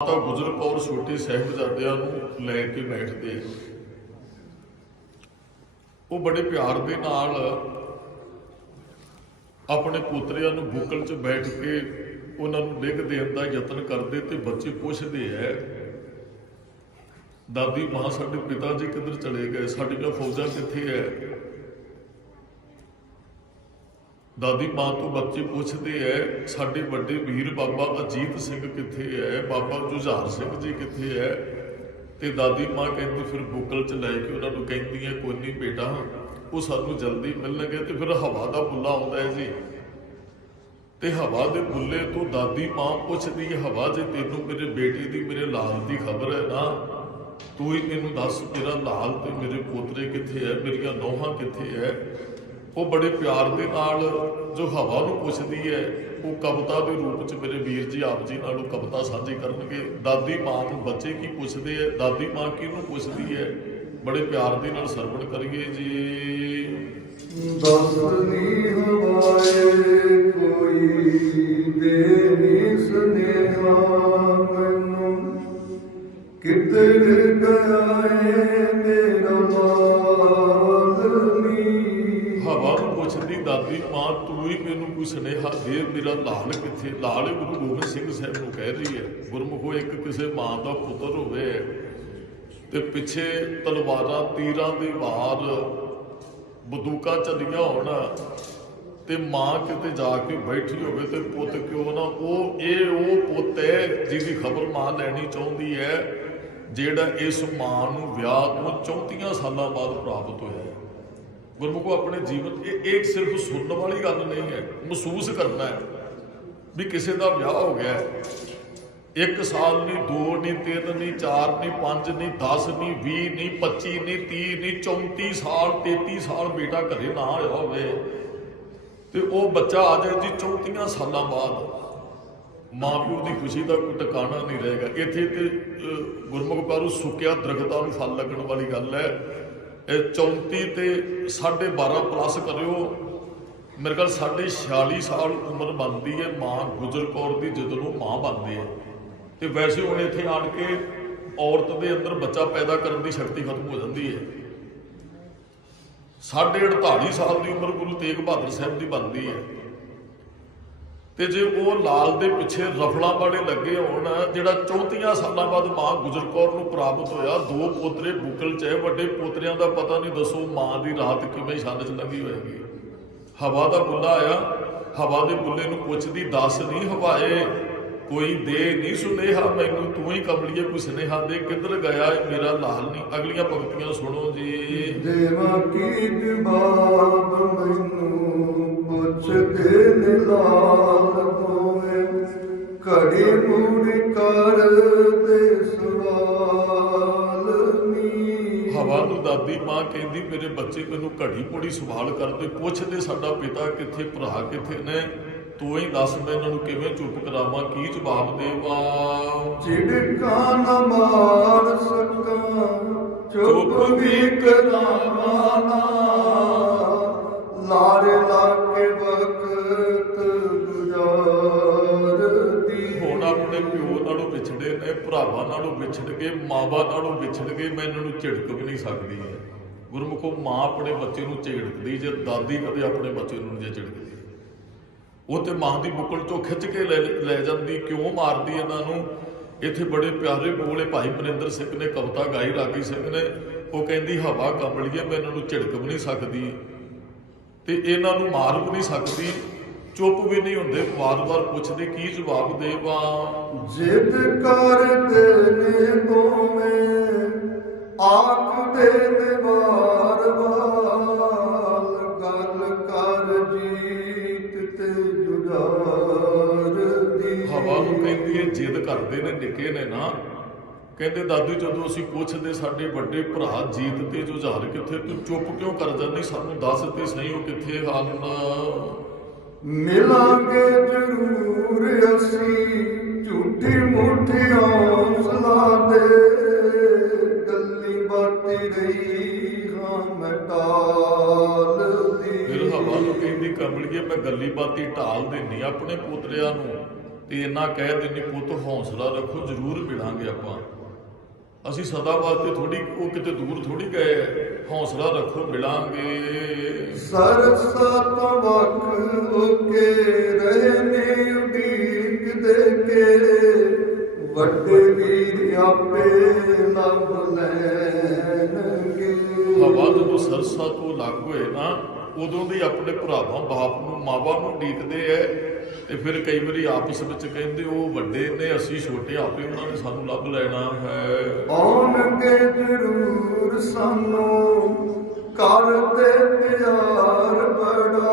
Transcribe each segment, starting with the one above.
माता गुजर कौर छोटे साहिबजादिਆਂ ਨੂੰ ਲੈ ਕੇ ਬੈਠਦੇ ਆ। ਉਹ ਬੜੇ ਪਿਆਰ ਦੇ ਨਾਲ ਆਪਣੇ ਪੁੱਤਰਿਆਂ ਨੂੰ ਬੁੱਕਲ 'ਚ ਬੈਠ ਕੇ ਉਹਨਾਂ ਨੂੰ ਲਿਖ ਦੇਣ ਦਾ ਯਤਨ ਕਰਦੇ ਤੇ ਬੱਚੇ ਪੁੱਛਦੇ ਐ, ਦਾਦੀ ਮਾਂ ਸਾਡੇ ਪਿਤਾ ਜੀ ਕਿੱਧਰ ਚਲੇ ਗਏ, ਸਾਡੀਆਂ ਫੌਜਾਂ ਕਿੱਥੇ ਐ। ਦਾਦੀ ਮਾਂ ਤੋਂ ਬੱਚੇ ਪੁੱਛਦੇ ਐ, ਸਾਡੇ ਵੱਡੇ ਵੀਰ ਬਾਬਾ ਅਜੀਤ ਸਿੰਘ ਕਿੱਥੇ ਐ, ਬਾਬਾ ਜੁਝਾਰ ਸਿੰਘ ਜੀ ਕਿੱਥੇ ਐ। ਤੇ ਦਾਦੀ ਮਾਂ ਕਹਿੰਦੀ ਫਿਰ ਬੁੱਕਲ 'ਚ ਲੈ ਕੇ ਉਹਨਾਂ ਨੂੰ ਕਹਿੰਦੀ ਹੈ, ਕੋਈ ਨਹੀਂ ਬੇਟਾ ਉਹ ਸਾਨੂੰ ਜਲਦੀ ਮਿਲਣਗੇ। ਤੇ ਫਿਰ ਹਵਾ ਦਾ ਬੁੱਲਾ ਆਉਂਦਾ ਹੈ ਜੀ, ਤੇ ਹਵਾ ਦੇ ਬੁੱਲੇ ਤੋਂ ਦਾਦੀ ਮਾਂ ਪੁੱਛਦੀ ਹੈ, ਹਵਾ ਜੇ ਤੈਨੂੰ ਮੇਰੇ ਬੇਟੇ ਦੀ ਮੇਰੇ ਲਾਲ ਦੀ ਖਬਰ ਹੈ ਨਾ, ਤੂੰ ਹੀ ਮੈਨੂੰ ਦੱਸ ਮੇਰਾ ਲਾਲ ਤੇ ਮੇਰੇ ਪੋਤਰੇ ਕਿੱਥੇ ਹੈ, ਮੇਰੀਆਂ ਨੌਹਾਂ ਕਿੱਥੇ ਹੈ। ਉਹ ਬੜੇ ਪਿਆਰ ਦੇ ਨਾਲ ਜੋ ਹਵਾ ਨੂੰ ਪੁੱਛਦੀ ਹੈ, ਉਹ ਕਵਿਤਾ ਦੇ ਰੂਪ 'ਚ ਮੇਰੇ ਵੀਰ ਜੀ ਆਪ ਜੀ ਨਾਲ ਉਹ ਕਵਿਤਾ ਸਾਂਝੀ ਕਰਨਗੇ। ਦਾਦੀ ਮਾਂ ਨੂੰ ਬੱਚੇ ਕੀ ਪੁੱਛਦੇ ਹੈ, ਦਾਦੀ ਮਾਂ ਕਿਹਨੂੰ ਪੁੱਛਦੀ ਹੈ, ਬੜੇ ਪਿਆਰ ਦੇ ਨਾਲ ਸਰਵਣ ਕਰੀਏ ਜੀ। ਦਸਨੀ ਹਵਾਏ ਕੋਈ ਦੇ ਨੀ ਸੁਨੇਹਾ ਮੈਨੂੰ, ਕਿੱਧਰ ਗਿਆ ਏ ਮੇਰਾ ਲਾਲ ਨੀ। ਹਵਾ ਨੂੰ ਪੁੱਛਦੀ ਦਾਦੀ ਮਾਂ, ਤੂੰ ਹੀ ਮੈਨੂੰ ਕੋਈ ਸੁਨੇਹਾ ਦੇ, ਮੇਰਾ ਲਾਲ ਕਿੱਥੇ। ਲਾਲ ਗੁਰੂ ਗੋਬਿੰਦ ਸਿੰਘ ਸਾਹਿਬ ਨੂੰ ਕਹਿ ਰਹੀ ਹੈ। ਗੁਰਮੁਖੋ ਇੱਕ ਕਿਸੇ ਮਾਂ ਦਾ ਪੁੱਤਰ ਹੋਵੇ ਤੇ ਪਿੱਛੇ ਤਲਵਾਰਾਂ ਤੀਰਾਂ ਦੇ ਵਾਰ ਬੰਦੂਕਾਂ ਚੱਲੀਆਂ ਹੋਣ ਤੇ ਮਾਂ ਕਿਤੇ ਜਾ ਕੇ ਬੈਠੀ ਹੋਵੇ ਤੇ ਪੁੱਤ ਕਿਉਂ ਨਾ, ਉਹ ਪੁੱਤ ਹੈ ਜਿਹਦੀ ਖਬਰ ਮਾਂ ਲੈਣੀ ਚਾਹੁੰਦੀ ਹੈ, ਜਿਹੜਾ ਇਸ ਮਾਂ ਨੂੰ ਵਿਆਹ ਤੋਂ 34 ਸਾਲਾਂ ਬਾਅਦ ਪ੍ਰਾਪਤ ਹੋਇਆ ਹੈ। ਗੁਰਮੁਖੋ ਆਪਣੇ ਜੀਵਨ ਇਹ ਸਿਰਫ ਸੁਣਨ ਵਾਲੀ ਗੱਲ ਨਹੀਂ ਹੈ, ਮਹਿਸੂਸ ਕਰਨਾ ਹੈ ਵੀ ਕਿਸੇ ਦਾ ਵਿਆਹ ਹੋ ਗਿਆ ਹੈ। 1 ਸਾਲ ਨਹੀਂ, 2 ਨਹੀਂ, 3 ਨਹੀਂ, 4 ਨਹੀਂ, 5 ਨਹੀਂ, 10 ਨਹੀਂ, 20 ਨਹੀਂ, 25 ਨਹੀਂ, 30 ਨਹੀਂ, 34 ਸਾਲ 33 ਸਾਲ ਬੇਟਾ ਘਰੇ ਨਾ ਆਇਆ ਹੋਵੇ ਤੇ ਉਹ ਬੱਚਾ ਆ ਜਾਏ ਜੀ 34 ਸਾਲਾਂ ਬਾਅਦ, ਮਾਂ ਪਿਓ ਦੀ ਖੁਸ਼ੀ ਦਾ ਕੋਈ ਟਿਕਾਣਾ ਨਹੀਂ ਰਹੇਗਾ। ਇੱਥੇ ਤੇ ਗੁਰਮੁਖ ਪਿਆਰੋ ਸੁੱਕਿਆ ਦਰਖਤਾਂ ਨੂੰ ਫਲ ਲੱਗਣ ਵਾਲੀ ਗੱਲ ਹੈ। ਇਹ 34 ਤੇ 12.5 ਪਲੱਸ ਕਰਿਓ, ਮੇਰੇ ਖਿਆਲ 46 ਸਾਲ ਉਮਰ ਬਣਦੀ ਹੈ ਮਾਂ ਗੁਜਰ ਕੌਰ ਦੀ ਜਦੋਂ ਉਹ ਮਾਂ ਬਣਦੀ ਹੈ। ਤੇ ਵੈਸੇ ਹੁਣ ਇੱਥੇ ਆਣ ਕੇ ਔਰਤ ਦੇ ਅੰਦਰ ਬੱਚਾ ਪੈਦਾ ਕਰਨ ਦੀ ਸ਼ਕਤੀ ਖਤਮ ਹੋ ਜਾਂਦੀ ਹੈ। 48.5 ਸਾਲ ਦੀ ਉਮਰ ਗੁਰੂ ਤੇਗ ਬਹਾਦਰ ਸਾਹਿਬ ਦੀ ਬਣਦੀ ਹੈ। ਤੇ ਜੇ ਉਹ ਲਾਲ ਦੇ ਪਿੱਛੇ ਰਫਲਾਂ ਵਾਲੇ ਲੱਗੇ ਹੋਣ, ਜਿਹੜਾ 34 ਸਾਲਾਂ ਬਾਅਦ ਮਾਂ ਗੁਜਰ ਕੌਰ ਨੂੰ ਪ੍ਰਾਪਤ ਹੋਇਆ, 2 ਪੋਤਰੇ ਬੁੱਕਲ 'ਚ ਹੈ, ਵੱਡੇ ਪੋਤਰਿਆਂ ਦਾ ਪਤਾ ਨਹੀਂ, ਦੱਸੋ ਮਾਂ ਦੀ ਰਾਤ ਕਿਵੇਂ ਛੰਨ 'ਚ ਲੰਘੀ ਹੋਏਗੀ। ਹਵਾ ਦਾ ਬੁੱਲਾ ਆਇਆ, ਹਵਾ ਦੇ ਬੁੱਲੇ ਨੂੰ ਪੁੱਛਦੀ, ਦੱਸ ਨਹੀਂ ਹਵਾਏ ਕੋਈ ਦੇ ਨਹੀਂ ਸੁਨੇਹਾ ਮੈਨੂੰ, ਤੂੰ ਹੀ ਕਮਲੀਏ ਕੋਈ ਸੁਨੇਹਾ ਦੇ, ਕਿੱਧਰ ਗਿਆ ਮੇਰਾ ਲਾਲ ਨਹੀਂ। ਅਗਲੀਆਂ ਪੰਕਤੀਆਂ ਸੁਣੋ ਜੀ। ਦੇਵਾ ਕੀ ਜਵਾਬ ਮੈਨੂੰ ਪੁੱਛਦੇ ਨੇ ਲਾਲ ਹੋਏ, ਘੜੀ ਮੂੜੀ ਕਰਦੇ ਸਵਾਲ ਨੀ। ਹਵਾ ਨੂੰ ਦਾਦੀ ਮਾਂ ਕਹਿੰਦੀ, ਮੇਰੇ ਬੱਚੇ ਮੈਨੂੰ ਘੜੀ ਮੂੜੀ ਸਵਾਲ ਕਰਦੇ, ਪੁੱਛਦੇ ਸਾਡਾ ਪਿਤਾ ਕਿੱਥੇ, ਭਰਾ ਕਿੱਥੇ ਨੇ, ਤੂੰ ਹੀ ਦੱਸ ਮੈਂ ਇਹਨਾਂ ਨੂੰ ਕਿਵੇਂ ਚੁੱਪ ਕਰਾਵਾਂ, ਕੀ ਜਵਾਬ ਦੇਵਾਂ। ਝਿੜਕਾਂ ਨਾ ਮਾਰ ਸਕਾਂ, ਚੁੱਪ ਵੀ ਕਰਾਵਾਂ ਨਾ, ਲਾਰੇ ਲਾ ਕੇ ਵਕਤ ਗੁਜ਼ਾਰਦੀ। ਹੁਣ ਆਪਣੇ ਪਿਓ ਨਾਲੋਂ ਵਿਛੜੇ ਨੇ, ਭਰਾਵਾਂ ਨਾਲੋਂ ਵਿਛੜ ਗਏ, ਮਾਵਾਂ ਨਾਲੋਂ ਵਿਛੜ ਗਏ, ਮੈਂ ਇਹਨਾਂ ਨੂੰ ਝਿੜਕ ਵੀ ਨਹੀਂ ਸਕਦੀ ਹੈ। ਗੁਰਮੁਖੋ ਮਾਂ ਆਪਣੇ ਬੱਚੇ ਨੂੰ ਝਿੜਕਦੀ ਜੇ ਦਾਦੀ ਕਦੇ ਆਪਣੇ ਬੱਚੇ ਨੂੰ ਜੇ ਝਿੜਕਦੀ, ਉਹ ਤੇ ਮਾਂ ਦੀ ਬੁੱਕਲ ਚੋਂ ਖਿੱਚ ਕੇ ਲੈ ਜਾਂਦੀ, ਕਿਉਂ ਮਾਰਦੀ ਇਹਨਾਂ ਨੂੰ। ਇੱਥੇ ਬੜੇ ਪਿਆਰੇ ਬੋਲੇ ਭਾਈ ਮਨਿੰਦਰ ਸਿੰਘ ਨੇ ਕਵਿਤਾ ਗਾਈ, ਰਾਗੀ ਸਿੰਘ ਨੇ, ਉਹ ਕਹਿੰਦੀ ਹਵਾ ਕੰਬਲੀਏ ਮੈਂ ਇਹਨਾਂ ਨੂੰ ਝਿੜਕ ਵੀ ਨਹੀਂ ਸਕਦੀ ਤੇ ਇਹਨਾਂ ਨੂੰ ਮਾਰ ਵੀ ਨਹੀਂ ਸਕਦੀ, ਚੁੱਪ ਵੀ ਨਹੀਂ ਹੁੰਦੇ, ਵਾਰ-ਵਾਰ ਪੁੱਛਦੇ ਕੀ ਜਵਾਬ ਦੇਵਾਂ। ਜਿੱਦ ਕਰਦੇ ਨੇ ਦੋਵੇਂ ਆਖਦੇ ਨੇ ਵਾਰ-ਵਾਰ, ਗੱਲ ਕਰ ਜੀਤ ਤੇ ਜੁਝਾਰ ਦੀ। ਹਵਾ ਨੂੰ ਕਹਿੰਦੀ ਹੈ ਜਿੱਦ ਕਰਦੇ ਨੇ, ਨਿੱਕੇ ਨੇ ਨਾ, ਕਹਿੰਦੇ ਦਾਦੀ ਜਦੋਂ ਅਸੀਂ ਪੁੱਛਦੇ ਸਾਡੇ ਵੱਡੇ ਭਰਾ ਜੀਤ ਤੇ ਜੁਝਾਰ ਕਿੱਥੇ, ਤੂੰ ਚੁੱਪ ਕਿਉਂ ਕਰ ਜਾਂਦੀ, ਸਾਨੂੰ ਦੱਸ ਤੇ ਸਹੀ ਉਹ ਕਿੱਥੇ ਹਨ। ਮਿਲਾਂਗੇ ਜ਼ਰੂਰ ਅਸੀਂ ਝੂਠੀ ਮੂਠੀ ਹੌਸਲਾ ਦੇ, ਗੱਲੀ ਬਾਤੀ ਰਹੀ ਹਾਂ ਮੈਂ ਟਾਲਦੀ। ਫਿਰ ਹਵਾ ਨੂੰ ਕਹਿੰਦੀ ਕਮਲੀਏ ਮੈਂ ਗੱਲੀ ਬਾਤੀ ਢਾਲ ਦੇਣੀ ਆਪਣੇ ਪੋਤਰਿਆਂ ਨੂੰ, ਤੇ ਇੰਨਾ ਕਹਿ ਦਿੰਦੀ ਪੁੱਤ ਹੌਸਲਾ ਰੱਖੋ, ਜ਼ਰੂਰ ਮਿਲਾਂਗੇ ਆਪਾਂ। ਅਸੀਂ ਸਦਾ ਵਾਸਤੇ ਥੋੜੀ, ਉਹ ਕਿਤੇ ਦੂਰ ਥੋੜੀ ਗਏ ਐ, ਹੌਸਲਾ ਰੱਖੋ, ਮਿਲਾਂਗੇ। ਸਰਸਾ ਤੋਂ ਵੱਖ ਹੋ ਕੇ ਰਹੇ ਨੇ ਉਡੀਕ ਦੇ ਕੇ, ਵੱਡੇ ਵੀਰ ਆਪੇ ਲੱਭ ਲੈਣਗੇ। ਹਵਾ ਜਦੋਂ ਸਰਸਾ ਤੋਂ ਲੱਗ ਹੋਏ ਨਾ, ਉਦੋਂ ਦੀ ਆਪਣੇ ਭਰਾਵਾਂ ਬਾਪ ਨੂੰ ਮਾਵਾਂ ਨੂੰ ਉਡੀਕਦੇ ਐ। ਤੇ ਫਿਰ ਕਈ ਵਾਰੀ ਆਪਸ ਵਿੱਚ ਕਹਿੰਦੇ ਉਹ ਵੱਡੇ ਨੇ, ਅਸੀਂ ਛੋਟੇ, ਆਪੇ ਉਹਨਾਂ ਨੇ ਸਾਨੂੰ ਲੱਭ ਲੈਣਾ ਹੈ। ਆਉਣਗੇ ਜ਼ਰੂਰ ਸਾਨੂੰ ਕਰਦੇ ਪਿਆਰ ਬੜਾ,